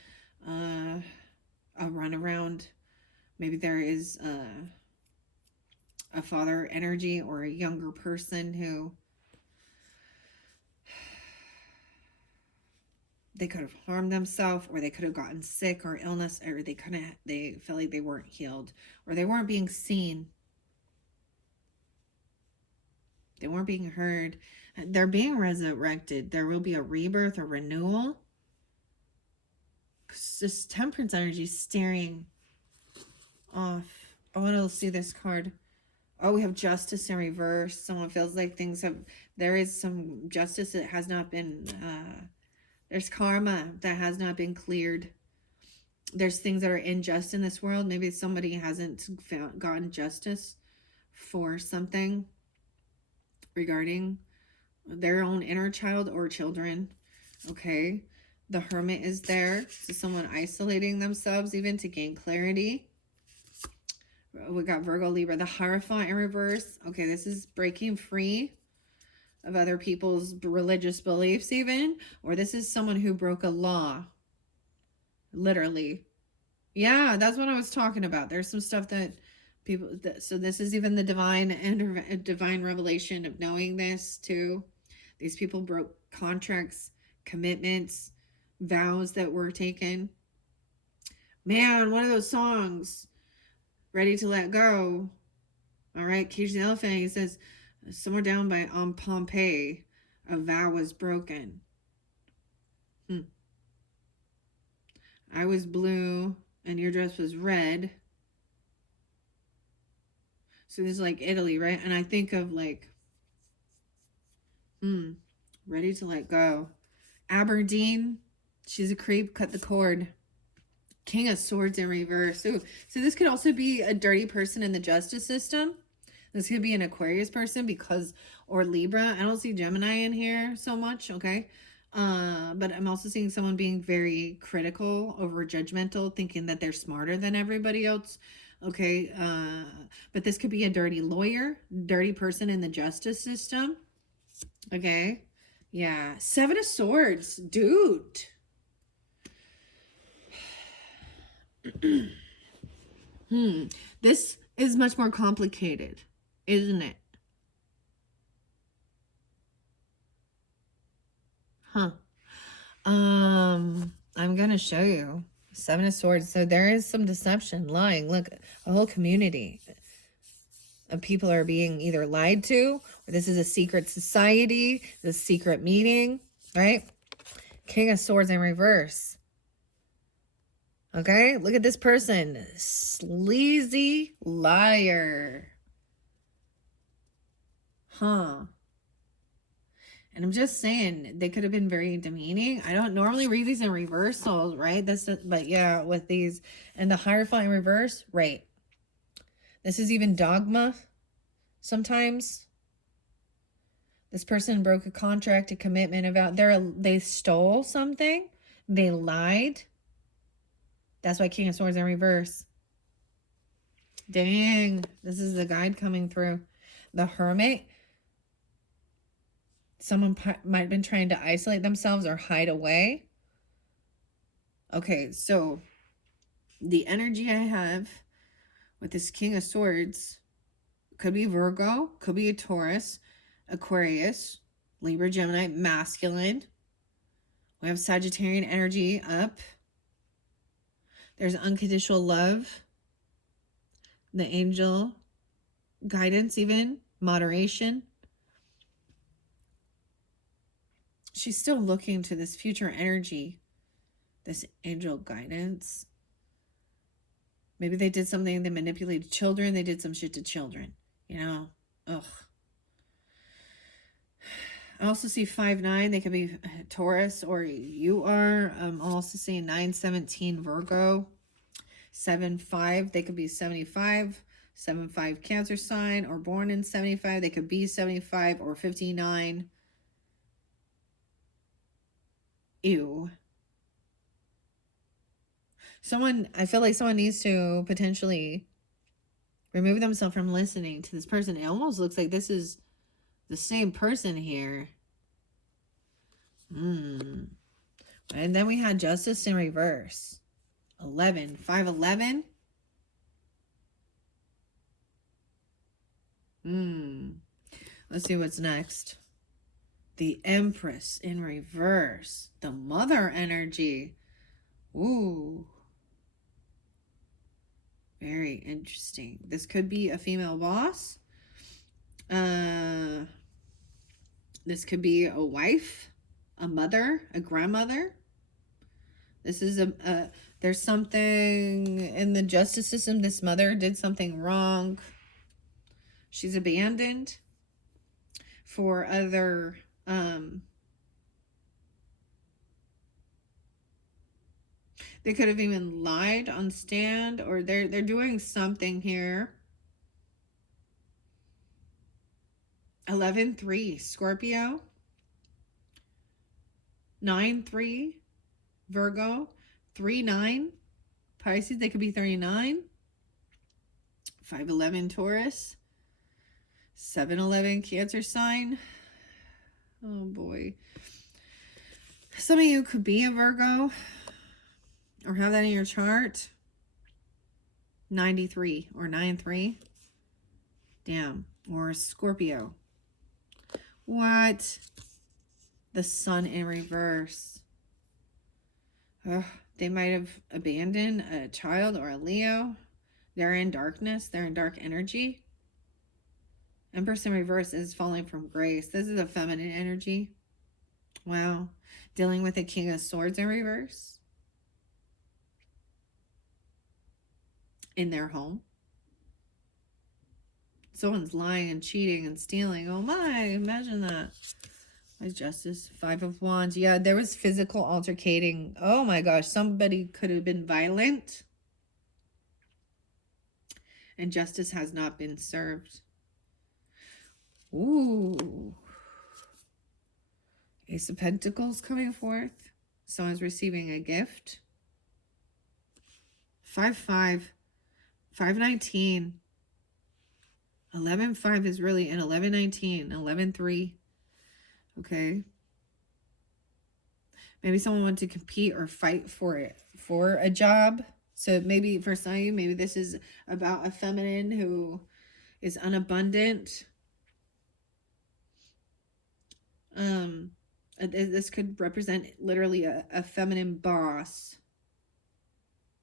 a runaround. Maybe there is a father energy or a younger person who they could have harmed themselves, or they could have gotten sick or illness, or they felt like they weren't healed, or they weren't being seen. They weren't being heard. They're being resurrected. There will be a rebirth or renewal. This Temperance energy staring off. I want to see this card. Oh, we have Justice in reverse. Someone feels like there is some justice that has not been There's karma that has not been cleared. There's things that are unjust in this world. Maybe somebody hasn't gotten justice for something regarding their own inner child or children. Okay. The Hermit is there. So someone isolating themselves even to gain clarity. We got Virgo, Libra, the Hierophant in reverse. Okay, this is breaking free of other people's religious beliefs even. Or this is someone who broke a law. Literally. Yeah, that's what I was talking about. There's some stuff that people... So this is even the divine revelation of knowing this too. These people broke contracts, commitments, vows that were taken. Man, one of those songs, Ready to Let Go. All right, Cage the Elephant, he says, somewhere down by Pompeii, a vow was broken. I was blue and your dress was red. So this is like Italy, right? And I think of like, Ready to Let Go. Aberdeen, she's a creep, cut the cord. King of Swords in reverse. Ooh. So this could also be a dirty person in the justice system. This could be an Aquarius person because, or Libra. I don't see Gemini in here so much, okay? But I'm also seeing someone being very critical, over judgmental, thinking that they're smarter than everybody else. Okay, but this could be a dirty lawyer, dirty person in the justice system. Okay, yeah. Seven of Swords, dude. This is much more complicated, isn't it? Huh. I'm gonna show you. Seven of Swords. So there is some deception, lying. Look, a whole community of people are being either lied to, or this is a secret society, this secret meeting, right? King of Swords in reverse. Okay, look at this person. Sleazy liar. Huh. And I'm just saying, they could have been very demeaning. I don't normally read these in reversals, right? But yeah, with these and the Hierophant in reverse, right? This is even dogma sometimes. This person broke a contract, a commitment about they stole something. They lied. That's why King of Swords in reverse. Dang, this is the guide coming through. The Hermit. Someone might have been trying to isolate themselves or hide away. Okay, so the energy I have with this King of Swords could be Virgo, could be a Taurus, Aquarius, Libra, Gemini, masculine. We have Sagittarian energy up. There's unconditional love. The angel guidance, even moderation. She's still looking to this future energy, this angel guidance. Maybe they did something, they manipulated children, they did some shit to children, you know? Ugh. I also see 5-9, they could be Taurus, or you are. I'm also seeing 9-17 Virgo. 7-5, they could be 75. 7-5 Cancer sign, or born in 75, they could be 75 or 59. Ew. I feel like someone needs to potentially remove themselves from listening to this person. It almost looks like this is the same person here. And then we had Justice in reverse. 11. 5-11. Let's see what's next. The Empress in reverse. The Mother energy. Ooh. Very interesting. This could be a female boss. This could be a wife, a mother, a grandmother. This is there's something in the justice system. This mother did something wrong. She's abandoned for other They could have even lied on stand, or they're doing something here. 11-3 Scorpio. 9-3 Virgo. 3-9 Pisces. They could be 39. 5-11 Taurus. 7-11 Cancer sign. Oh boy. Some of you could be a Virgo or have that in your chart. 93 or 9-3. Damn. Or Scorpio. What? The Sun in reverse. Ugh, they might have abandoned a child or a Leo. They're in darkness. They're in dark energy. Empress in reverse is falling from grace. This is a feminine energy. Wow. Dealing with the King of Swords in reverse. In their home. Someone's lying and cheating and stealing. Oh my, imagine that. Why Justice? 5 of Wands. Yeah, there was physical altercating. Oh my gosh, somebody could have been violent. And justice has not been served. Ooh. Ace of Pentacles coming forth. Someone's receiving a gift. 5-5. 5-19. 11-5 is really an 11-19. 11-3. Okay. Maybe someone wanted to compete or fight for it, for a job. So maybe for some of you, maybe this is about a feminine who is unabundant. This could represent literally a feminine boss.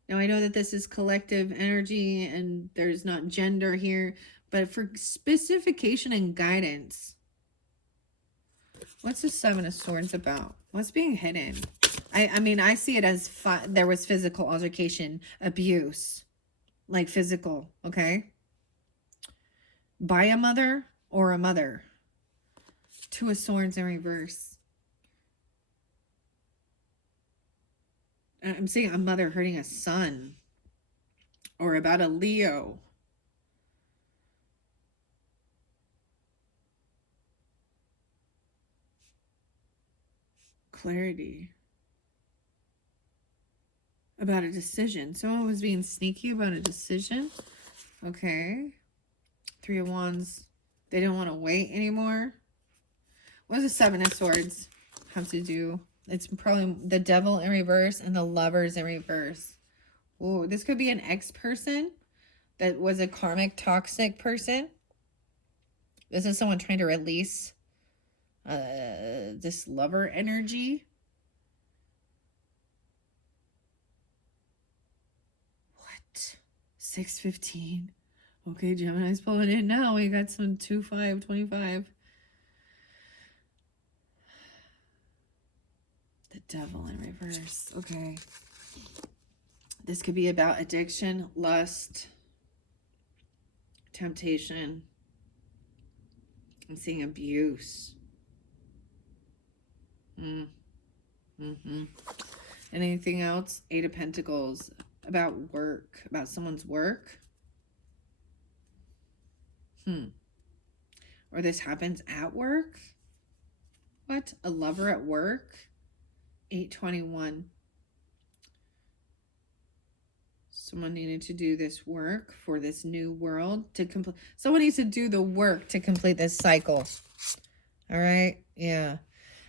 Now, I know that this is collective energy and there's not gender here, but for specification and guidance, what's the 7 of Swords about? What's being hidden? I mean, I see it as there was physical altercation, abuse, like physical, okay? By a mother or a mother. 2 of Swords in reverse. I'm seeing a mother hurting a son, or about a Leo. Clarity. About a decision. Someone was being sneaky about a decision. Okay. 3 of Wands. They don't want to wait anymore. What does the 7 of Swords have to do? It's probably the Devil in reverse and the Lovers in reverse. Oh, this could be an ex-person that was a karmic toxic person. This is someone trying to release this lover energy. What? 6-15. Okay, Gemini's pulling in now. We got some 2-5, 25. The Devil in reverse. Okay. This could be about addiction, lust, temptation. I'm seeing abuse. Anything else? 8 of Pentacles. About work. About someone's work. Or this happens at work. What? A lover at work? 8-21. Someone needed to do this work for this new world to complete. Someone needs to do the work to complete this cycle. All right. Yeah.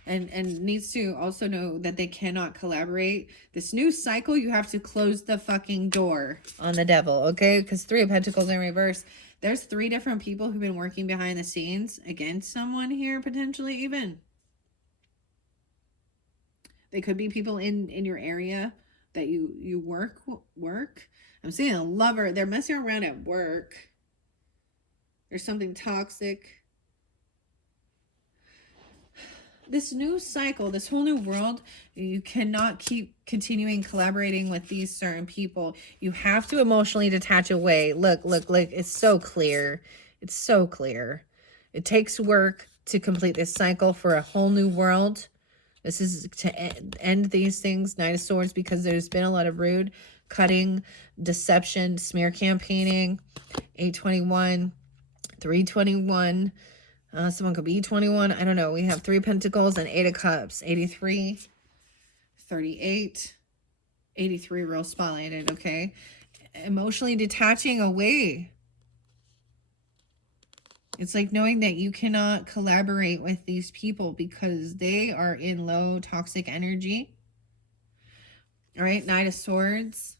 And needs to also know that they cannot collaborate. This new cycle, you have to close the fucking door on the Devil. Okay. Because 3 of Pentacles in reverse. There's 3 different people who've been working behind the scenes against someone here, potentially even. They could be people in your area that you work. I'm seeing a lover. They're messing around at work. There's something toxic. This new cycle, this whole new world, you cannot keep continuing collaborating with these certain people. You have to emotionally detach away. Look. It's so clear. It's so clear. It takes work to complete this cycle for a whole new world. This is to end these things, Knight of Swords, because there's been a lot of rude, cutting, deception, smear campaigning. 821, 321. Someone could be 21. I don't know. We have 3 Pentacles and 8 of Cups. 83, 38, 83 real spotlighted, okay? Emotionally detaching away. It's like knowing that you cannot collaborate with these people because they are in low toxic energy. All right, Knight of Swords.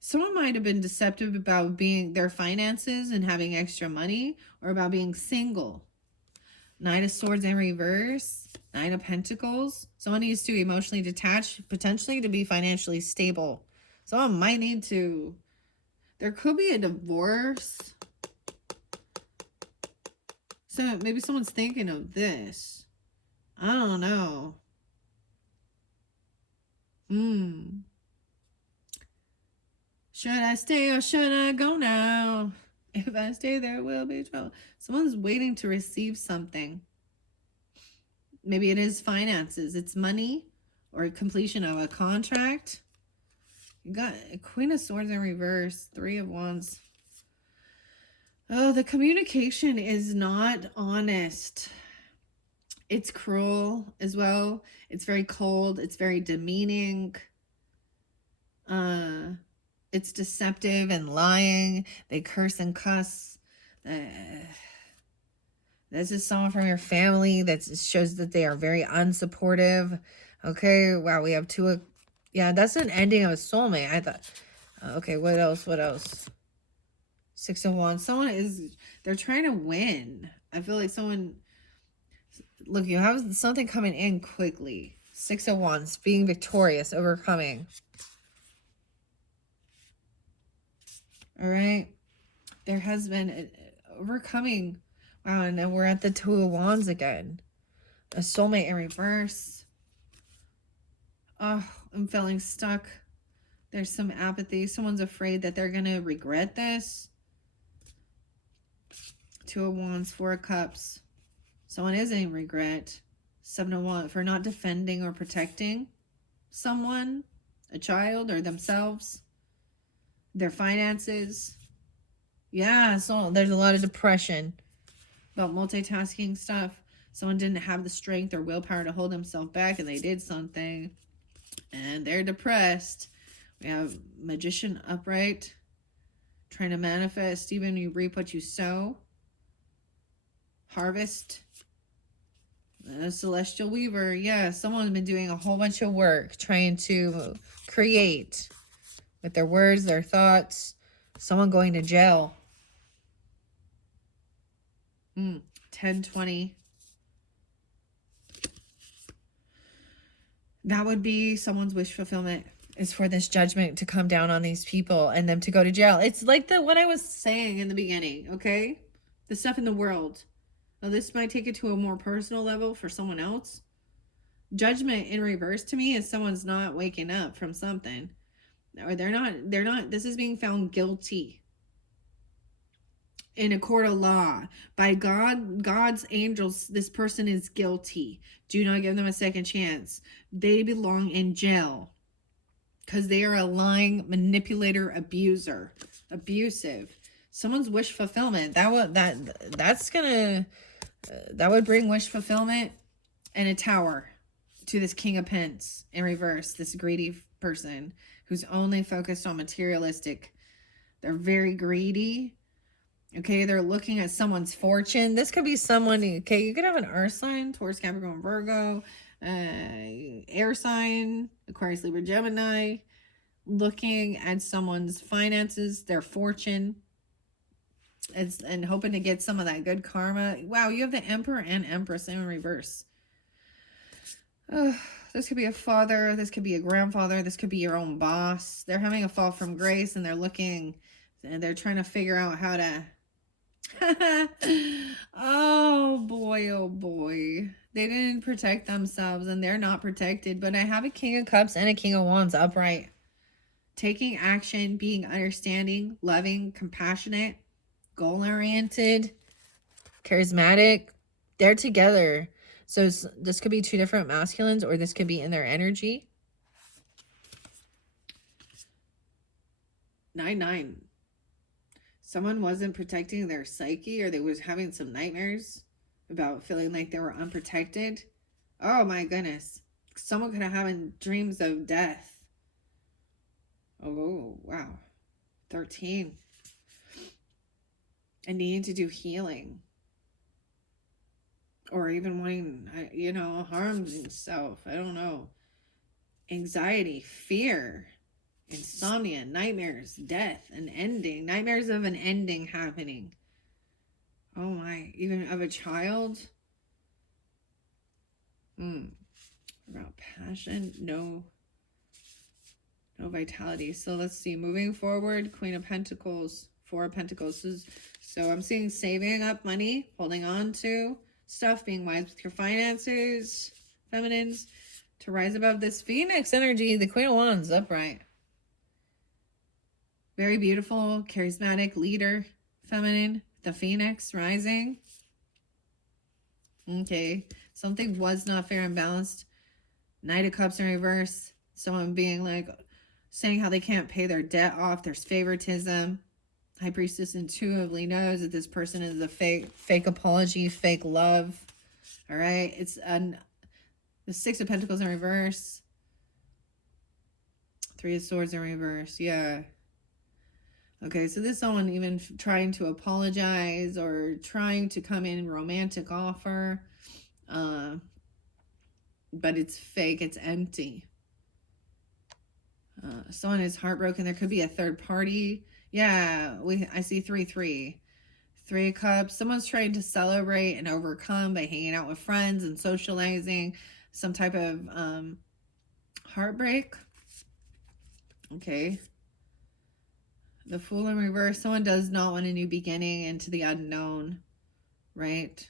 Someone might have been deceptive about being their finances and having extra money, or about being single. Knight of Swords in reverse. Nine of Pentacles. Someone needs to emotionally detach, potentially to be financially stable. Someone might need to... There could be a divorce. So maybe someone's thinking of this. I don't know. Should I stay or should I go now? If I stay, there will be trouble. Someone's waiting to receive something. Maybe it is finances. It's money or completion of a contract. You got a Queen of Swords in reverse. 3 of Wands. Oh, the communication is not honest. It's cruel as well. It's very cold. It's very demeaning. It's deceptive and lying. They curse and cuss. This is someone from your family that shows that they are very unsupportive. Okay, wow, we have 2 of... Yeah, that's an ending of a soulmate. I thought... Okay, what else? What else? 6 of Wands. Someone is... They're trying to win. I feel like someone... Look, you have something coming in quickly. 6 of Wands. Being victorious. Overcoming. All right. There has been overcoming. Wow, and then we're at the 2 of Wands again. A soulmate in reverse. Oh, I'm feeling stuck. There's some apathy. Someone's afraid that they're going to regret this. 2 of Wands, 4 of Cups. Someone is in regret. 7 of Wands for not defending or protecting someone, a child, or themselves, their finances. Yeah, so there's a lot of depression about multitasking stuff. Someone didn't have the strength or willpower to hold themselves back, and they did something, and they're depressed. We have Magician upright, trying to manifest. Even you reap what you sow. Harvest. Celestial Weaver. Yeah, someone's been doing a whole bunch of work trying to create with their words, their thoughts. Someone going to jail. 10-20. That would be someone's wish fulfillment, is for this judgment to come down on these people and them to go to jail. It's like what I was saying in the beginning, okay? The stuff in the world. Now, this might take it to a more personal level for someone else. Judgment in reverse to me is someone's not waking up from something. Or they're not, this is being found guilty in a court of law by God's angels. This person is guilty. Do not give them a second chance. They belong in jail because they are a lying manipulator, abuser, abusive. Someone's wish fulfillment. That would bring wish fulfillment and a tower to this King of Pentacles in reverse. This greedy person who's only focused on materialistic. They're very greedy. Okay, they're looking at someone's fortune. This could be someone, okay, you could have an earth sign, Taurus, Capricorn, Virgo, air sign, Aquarius, Libra, Gemini, looking at someone's finances, their fortune, and hoping to get some of that good karma. Wow, you have the Emperor and Empress in reverse. This could be a father. This could be a grandfather. This could be your own boss. They're having a fall from grace, and they're looking, and they're trying to figure out how to... Oh boy. They didn't protect themselves, and they're not protected. But I have a King of Cups and a King of Wands upright. Taking action, being understanding, loving, compassionate, goal-oriented, charismatic. They're together. So this could be two different masculines, or this could be in their energy. 9-9. Someone wasn't protecting their psyche, or they was having some nightmares about feeling like they were unprotected. Oh my goodness. Someone could have having dreams of death. Oh, wow. 13. And needing to do healing. Or even wanting, harm himself. I don't know. Anxiety, fear, insomnia, nightmares, death, an ending. Nightmares of an ending happening. Oh my, even of a child? About passion, no vitality. So let's see, moving forward, Queen of Pentacles, Four of Pentacles. So I'm seeing saving up money, holding on to stuff, being wise with your finances, feminines, to rise above this Phoenix energy. The Queen of Wands, upright. Very beautiful, charismatic leader, feminine, the Phoenix rising. Okay, something was not fair and balanced. Knight of Cups in reverse. Someone being like, saying how they can't pay their debt off. There's favoritism. High Priestess intuitively knows that this person is a fake apology, fake love. All right. It's the Six of Pentacles in reverse. Three of Swords in reverse. Yeah. Okay, so this is someone even trying to apologize or trying to come in romantic offer. But it's fake. It's empty. Someone is heartbroken. There could be a third party. Yeah, I see 3-3. Three of Cups. Someone's trying to celebrate and overcome by hanging out with friends and socializing. Some type of heartbreak. Okay. The Fool in reverse. Someone does not want a new beginning into the unknown, right?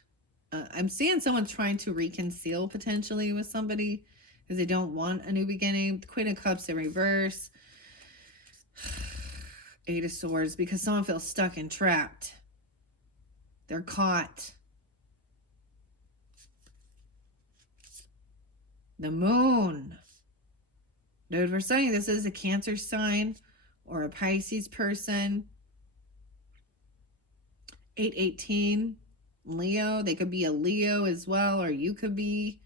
I'm seeing someone trying to reconcile potentially with somebody because they don't want a new beginning. The Queen of Cups in reverse. Eight of Swords, because someone feels stuck and trapped. They're caught. The Moon. Dude, we're saying this is a Cancer sign or a Pisces person. 8-18. Leo. They could be a Leo as well, or you could be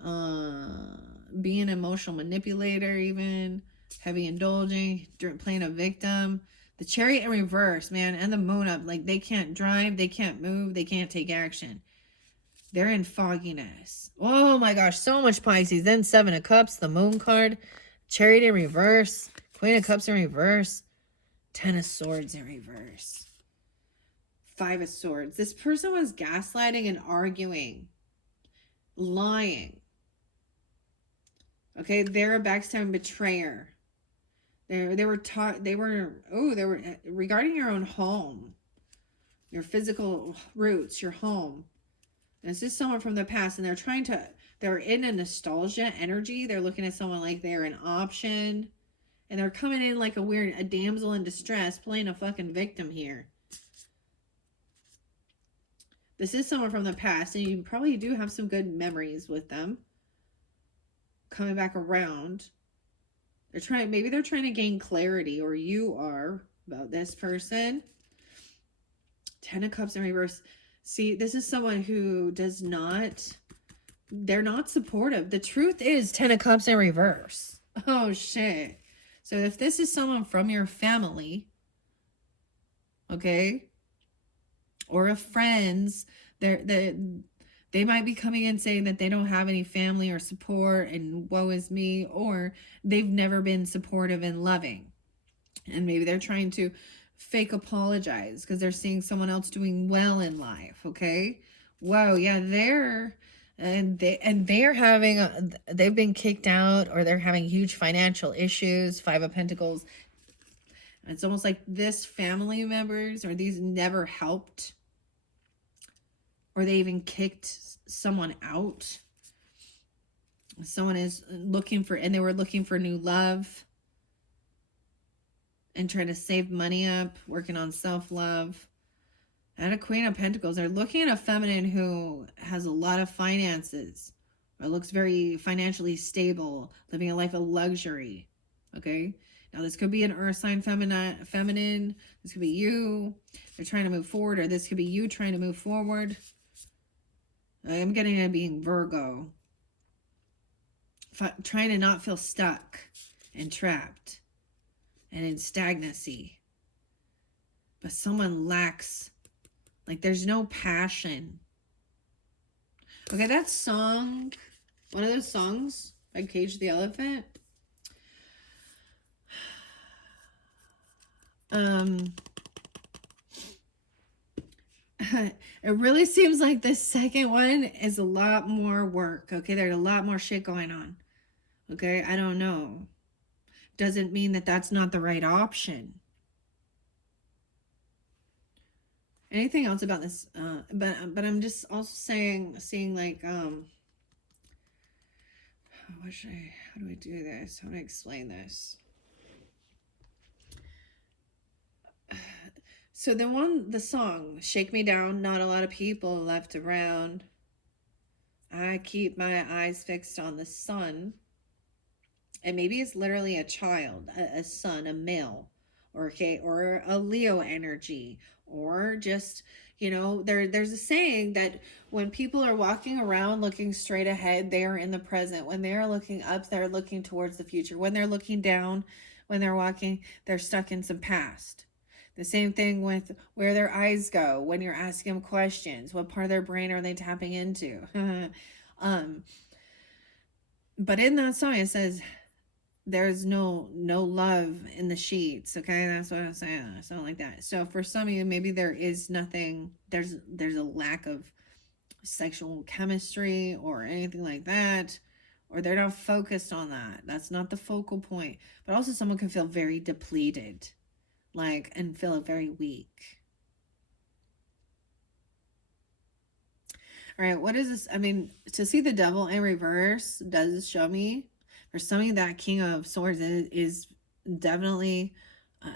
being an emotional manipulator, even heavy indulging, playing a victim. The Chariot in reverse, man, and the Moon up. Like, they can't drive, they can't move, they can't take action. They're in fogginess. Oh my gosh, so much Pisces. Then Seven of Cups, the Moon card, Chariot in reverse, Queen of Cups in reverse, Ten of Swords in reverse, Five of Swords. This person was gaslighting and arguing, lying. Okay, they're a backstabbing betrayer. They were regarding your own home, your physical roots, your home. And this is someone from the past, and they're in a nostalgia energy. They're looking at someone like they're an option, and they're coming in like a damsel in distress, playing a fucking victim here. This is someone from the past, and you probably do have some good memories with them. Coming back around. Maybe they're trying to gain clarity, or you are, about this person. Ten of Cups in reverse. See, this is someone who they're not supportive. The truth is Ten of Cups in reverse. Oh, shit. So if this is someone from your family, okay, or a friends, they might be coming in saying that they don't have any family or support and woe is me, or they've never been supportive and loving. And maybe they're trying to fake apologize because they're seeing someone else doing well in life, okay? Whoa, yeah, they're having, they've been kicked out, or they're having huge financial issues. Five of Pentacles. It's almost like this family members, or these never helped, or they even kicked someone out. Someone is looking for, and they were looking for new love and trying to save money up, working on self-love. And a Queen of Pentacles. They're looking at a feminine who has a lot of finances, or looks very financially stable, living a life of luxury. Okay. Now this could be an earth sign feminine. This could be you. They're trying to move forward, or this could be you trying to move forward. I'm getting it being Virgo. Trying to not feel stuck and trapped and in stagnancy. But someone lacks, like there's no passion. Okay, that song, one of those songs by Cage the Elephant. It really seems like the second one is a lot more work. Okay, there's a lot more shit going on. Okay, I don't know. Doesn't mean that that's not the right option. Anything else about this? But I'm just also seeing like how do I do this? How do I explain this? So the song, Shake Me Down, not a lot of people left around. I keep my eyes fixed on the sun. And maybe it's literally a child, a son, a male, or a Leo energy, or just, there's a saying that when people are walking around looking straight ahead, they are in the present. When they're looking up, they're looking towards the future. When they're looking down, when they're walking, they're stuck in some past. The same thing with where their eyes go when you're asking them questions. What part of their brain are they tapping into? But in that song, it says, there's no love in the sheets. Okay, that's what I'm saying. Something like that. So for some of you, maybe there is nothing, there's a lack of sexual chemistry or anything like that, or they're not focused on that. That's not the focal point. But also someone can feel very depleted, and feel very weak. All right, what is this? I mean, to see the devil in reverse does show me, for some of you, that King of Swords is definitely,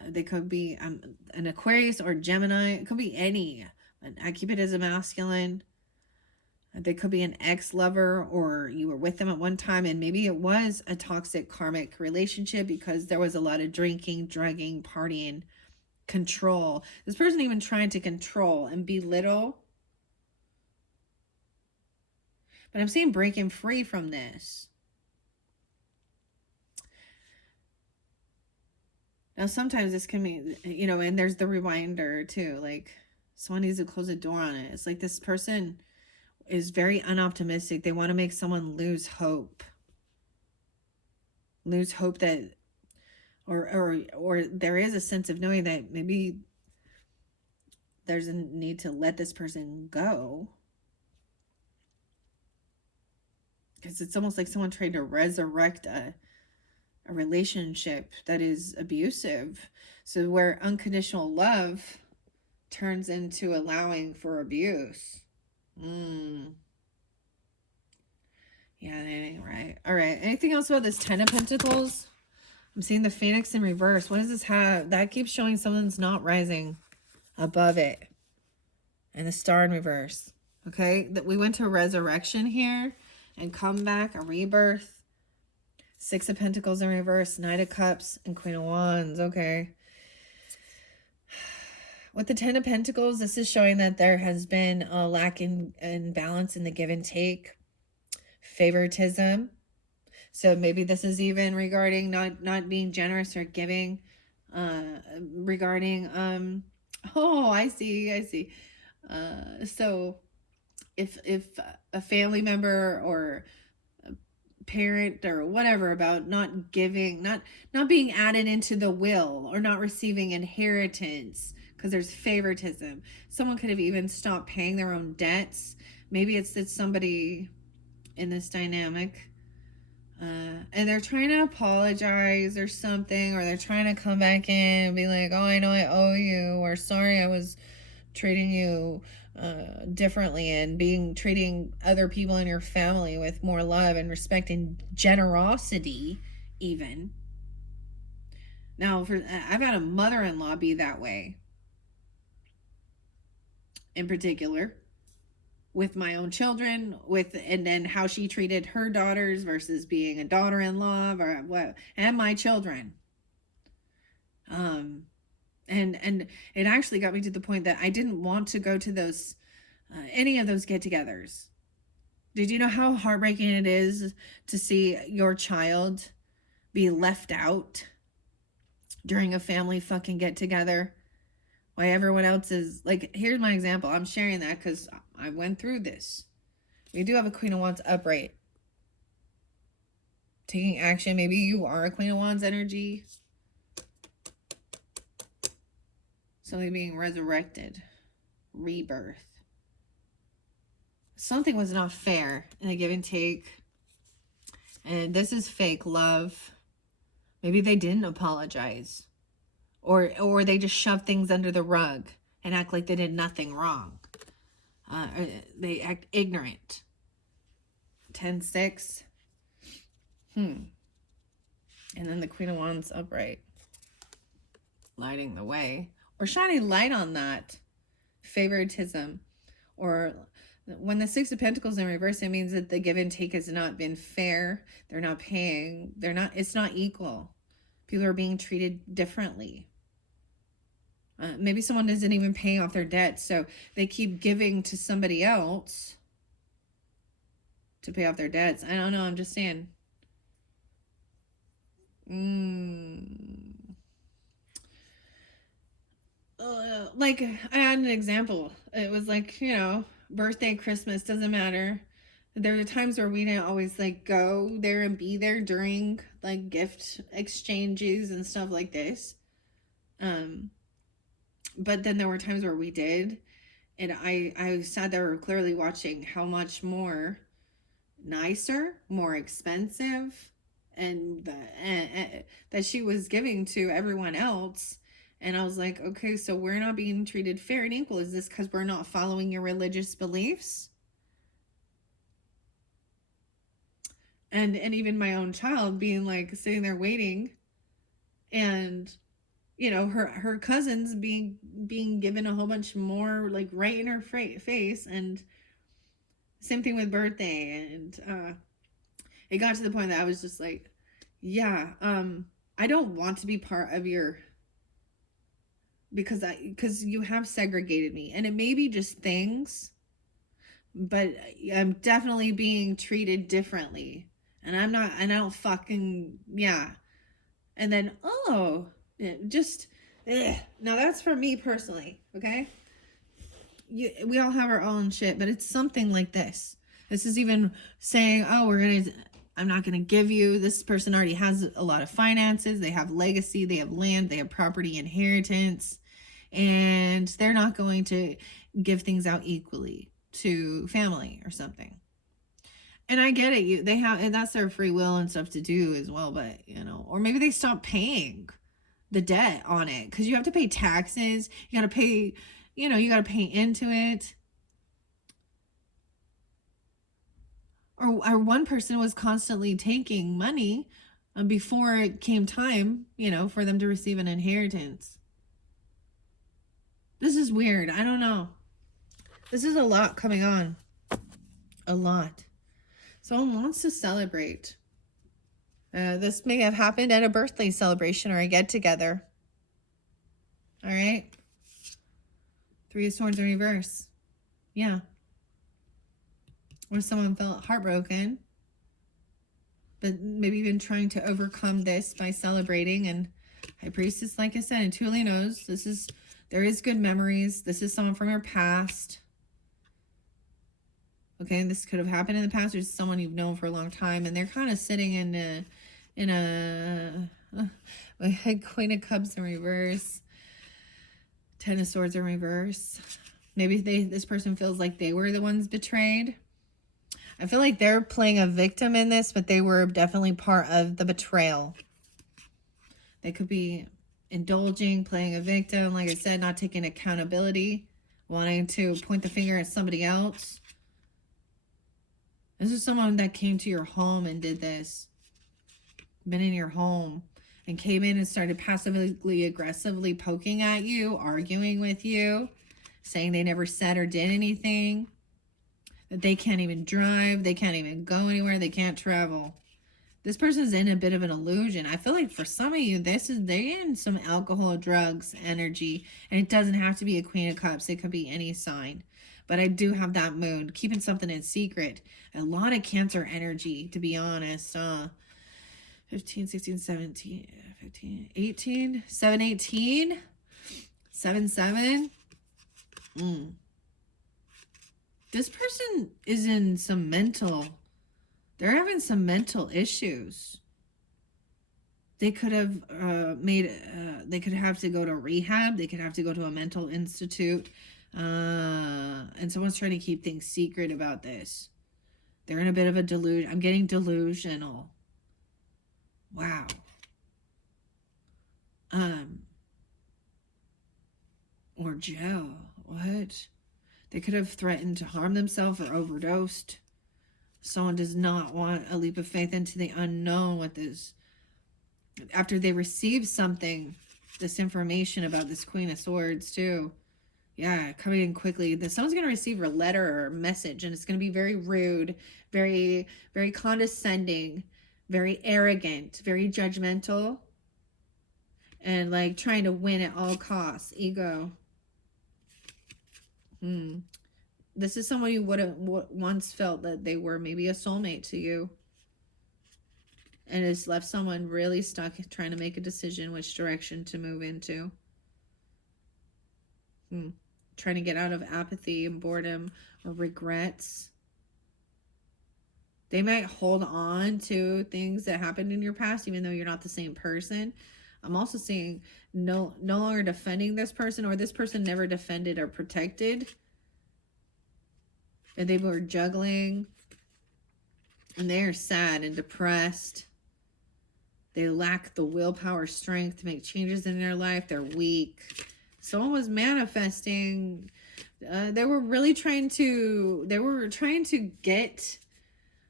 they could be an Aquarius or Gemini. It could be any. I keep it as a masculine. They could be an ex-lover, or you were with them at one time and maybe it was a toxic karmic relationship because there was a lot of drinking, drugging, partying, control. This person even trying to control and belittle. But I'm seeing breaking free from this. Now, sometimes this can be, and there's the reminder too, like someone needs to close the door on it. It's like this person is very unoptimistic. They want to make someone lose hope. Lose hope that, or there is a sense of knowing that maybe there's a need to let this person go. Because it's almost like someone trying to resurrect a relationship that is abusive. So where unconditional love turns into allowing for abuse. Yeah, that ain't right. All right. Anything else about this Ten of Pentacles? I'm seeing the Phoenix in reverse. What does this have? That keeps showing someone's not rising above it. And the Star in reverse. Okay. That we went to resurrection here and comeback, a rebirth. Six of Pentacles in reverse, Knight of Cups, and Queen of Wands. Okay. With the Ten of Pentacles, this is showing that there has been a lack in balance in the give and take. Favoritism. So maybe this is even regarding not being generous or giving. Regarding, oh, I see. So if a family member or parent or whatever about not giving, not being added into the will, or not receiving inheritance because there's favoritism. Someone could have even stopped paying their own debts. Maybe it's somebody in this dynamic and they're trying to apologize or something, or they're trying to come back in and be like, oh, I know I owe you, or sorry I was treating you differently, and treating other people in your family with more love and respect and generosity even. Now, I've got a mother-in-law be that way. in particular, with my own children, and then how she treated her daughters versus being a daughter-in-law or what, and my children. And it actually got me to the point that I didn't want to go to those any of those get-togethers. Did you know how heartbreaking it is to see your child be left out during a family fucking get-together? Why everyone else is like, here's my example. I'm sharing that because I went through this. We do have a Queen of Wands upright. Taking action. Maybe you are a Queen of Wands energy. Something being resurrected. Rebirth. Something was not fair in a give and take. And this is fake love. Maybe they didn't apologize. Or they just shove things under the rug and act like they did nothing wrong. They act ignorant. 10-6. And then the Queen of Wands upright. Lighting the way. Or shining light on that. Favoritism. Or when the Six of Pentacles in reverse, it means that the give and take has not been fair. They're not paying. It's not equal. People are being treated differently. Maybe someone isn't even paying off their debt, so they keep giving to somebody else to pay off their debts. I don't know. I'm just saying. Like, I had an example. It was like, birthday, Christmas, doesn't matter. There are times where we didn't always like go there and be there during like gift exchanges and stuff like this. But then there were times where we did, and I sat there clearly watching how much more nicer, more expensive, and that she was giving to everyone else. And I was like, okay, so we're not being treated fair and equal. Is this because we're not following your religious beliefs? And even my own child being like sitting there waiting, and her cousins being given a whole bunch more like right in her face. And same thing with birthday. And it got to the point that I was just like, yeah, I don't want to be part of your, because you have segregated me, and it may be just things, but I'm definitely being treated differently, and I don't fucking, yeah. And then, now that's for me personally, okay? We all have our own shit, but it's something like this. This is even saying, I'm not gonna give you, this person already has a lot of finances, they have legacy, they have land, they have property, inheritance, and they're not going to give things out equally to family or something. And I get it, and that's their free will and stuff to do as well, but or maybe they stop paying the debt on it because you have to pay taxes, you got to pay, you got to pay into it. Or one person was constantly taking money before it came time, for them to receive an inheritance. This is weird. I don't know. This is a lot coming on. A lot. Someone wants to celebrate. This may have happened at a birthday celebration or a get-together. All right. 3 of Swords in reverse. Yeah. Or someone felt heartbroken, but maybe even trying to overcome this by celebrating. And High Priestess, like I said, and truly knows there is good memories. This is someone from your past. Okay, this could have happened in the past. There's someone you've known for a long time, and they're kind of sitting in a Queen of Cups in reverse, 10 of Swords in reverse. Maybe this person feels like they were the ones betrayed. I feel like they're playing a victim in this, but they were definitely part of the betrayal. They could be indulging, playing a victim, like I said, not taking accountability, wanting to point the finger at somebody else. This is someone that came to your home and did this. Been in your home and came in and started passively aggressively poking at you, arguing with you, saying they never said or did anything, that they can't even drive, they can't even go anywhere, they can't travel. This person's in a bit of an illusion. I feel like for some of you, they're in some alcohol, drugs, energy, and it doesn't have to be a Queen of Cups. It could be any sign. But I do have that moon, keeping something in secret. A lot of Cancer energy, to be honest. 15, 16, 17, 15, 18, 7, 18, 7, 7. This person is in some they're having some mental issues. They could have they could have to go to rehab. They could have to go to a mental institute. And someone's trying to keep things secret about this. They're in a bit of a delusion. I'm getting delusional. Wow. Or jail. What? They could have threatened to harm themselves or overdosed. Someone does not want a leap of faith into the unknown with this. After they receive something, this information about this Queen of Swords too. Yeah, coming in quickly. Someone's going to receive a letter or a message, and it's going to be very rude, very, very condescending, very arrogant, very judgmental, and like trying to win at all costs. Ego. This is someone you would have once felt that they were maybe a soulmate to you, and has left someone really stuck trying to make a decision which direction to move into. Trying to get out of apathy and boredom or regrets. They might hold on to things that happened in your past, even though you're not the same person. I'm also seeing no longer defending this person, or this person never defended or protected. And they were juggling. And they are sad and depressed. They lack the willpower, strength to make changes in their life. They're weak. Someone was manifesting. They were trying to get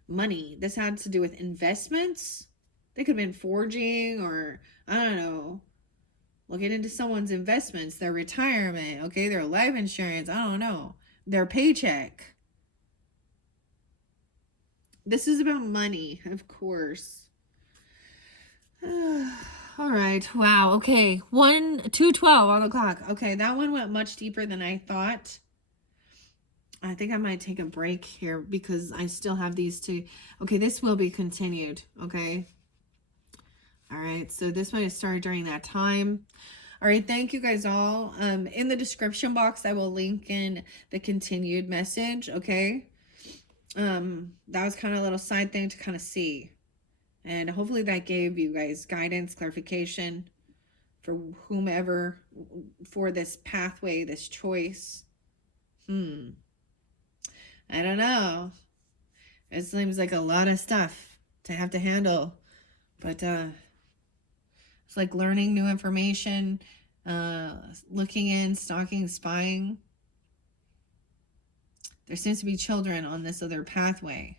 money. This had to do with investments. They could have been forging, or I don't know, looking into someone's investments, their retirement, okay, their life insurance, I don't know, their paycheck. This is about money, of course. All right. Wow. Okay. 2:12 on the clock. Okay. That one went much deeper than I thought. I think I might take a break here because I still have these two. Okay. This will be continued. Okay. All right. So this one is started during that time. All right. Thank you guys all. In the description box, I will link in the continued message. Okay. That was kind of a little side thing to kind of see. And hopefully that gave you guys guidance, clarification for whomever, for this pathway, this choice. I don't know. It seems like a lot of stuff to have to handle. But it's like learning new information, looking in, stalking, spying. There seems to be children on this other pathway.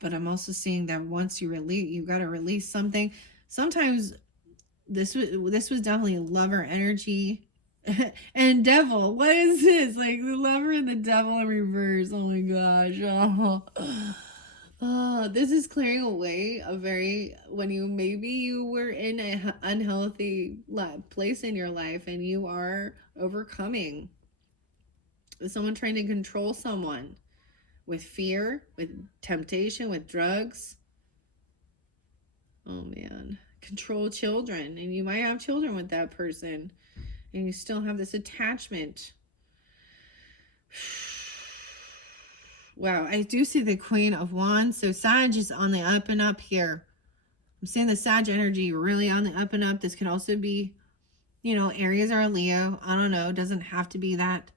But I'm also seeing that once you got to release something. Sometimes this was definitely lover energy and devil. What is this? Like the lover and the devil in reverse. Oh my gosh. This is clearing away when you were in an unhealthy place in your life, and you are overcoming. Someone trying to control someone. With fear, with temptation, with drugs. Oh man. Control children. And you might have children with that person. And you still have this attachment. Wow. I do see the Queen of Wands. So Sag is on the up and up here. I'm seeing the Sag energy really on the up and up. This could also be, Aries or a Leo. I don't know. It doesn't have to be that.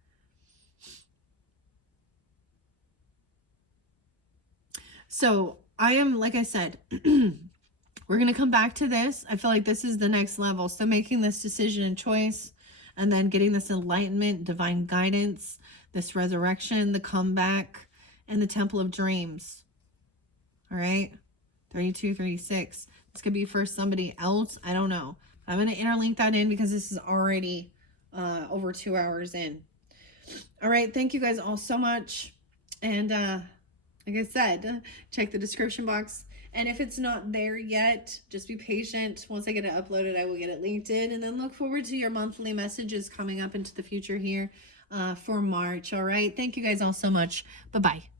So I am, like I said, we're going to come back to this. I feel like this is the next level. So making this decision and choice, and then getting this enlightenment, divine guidance, this resurrection, the comeback, and the Temple of Dreams. All right. 32, 36. This could be for somebody else. I don't know. I'm going to interlink that in because this is already over 2 hours in. All right. Thank you guys all so much. And like I said, check the description box. And if it's not there yet, just be patient. Once I get it uploaded, I will get it linked in. And then look forward to your monthly messages coming up into the future here for March. All right. Thank you guys all so much. Bye-bye.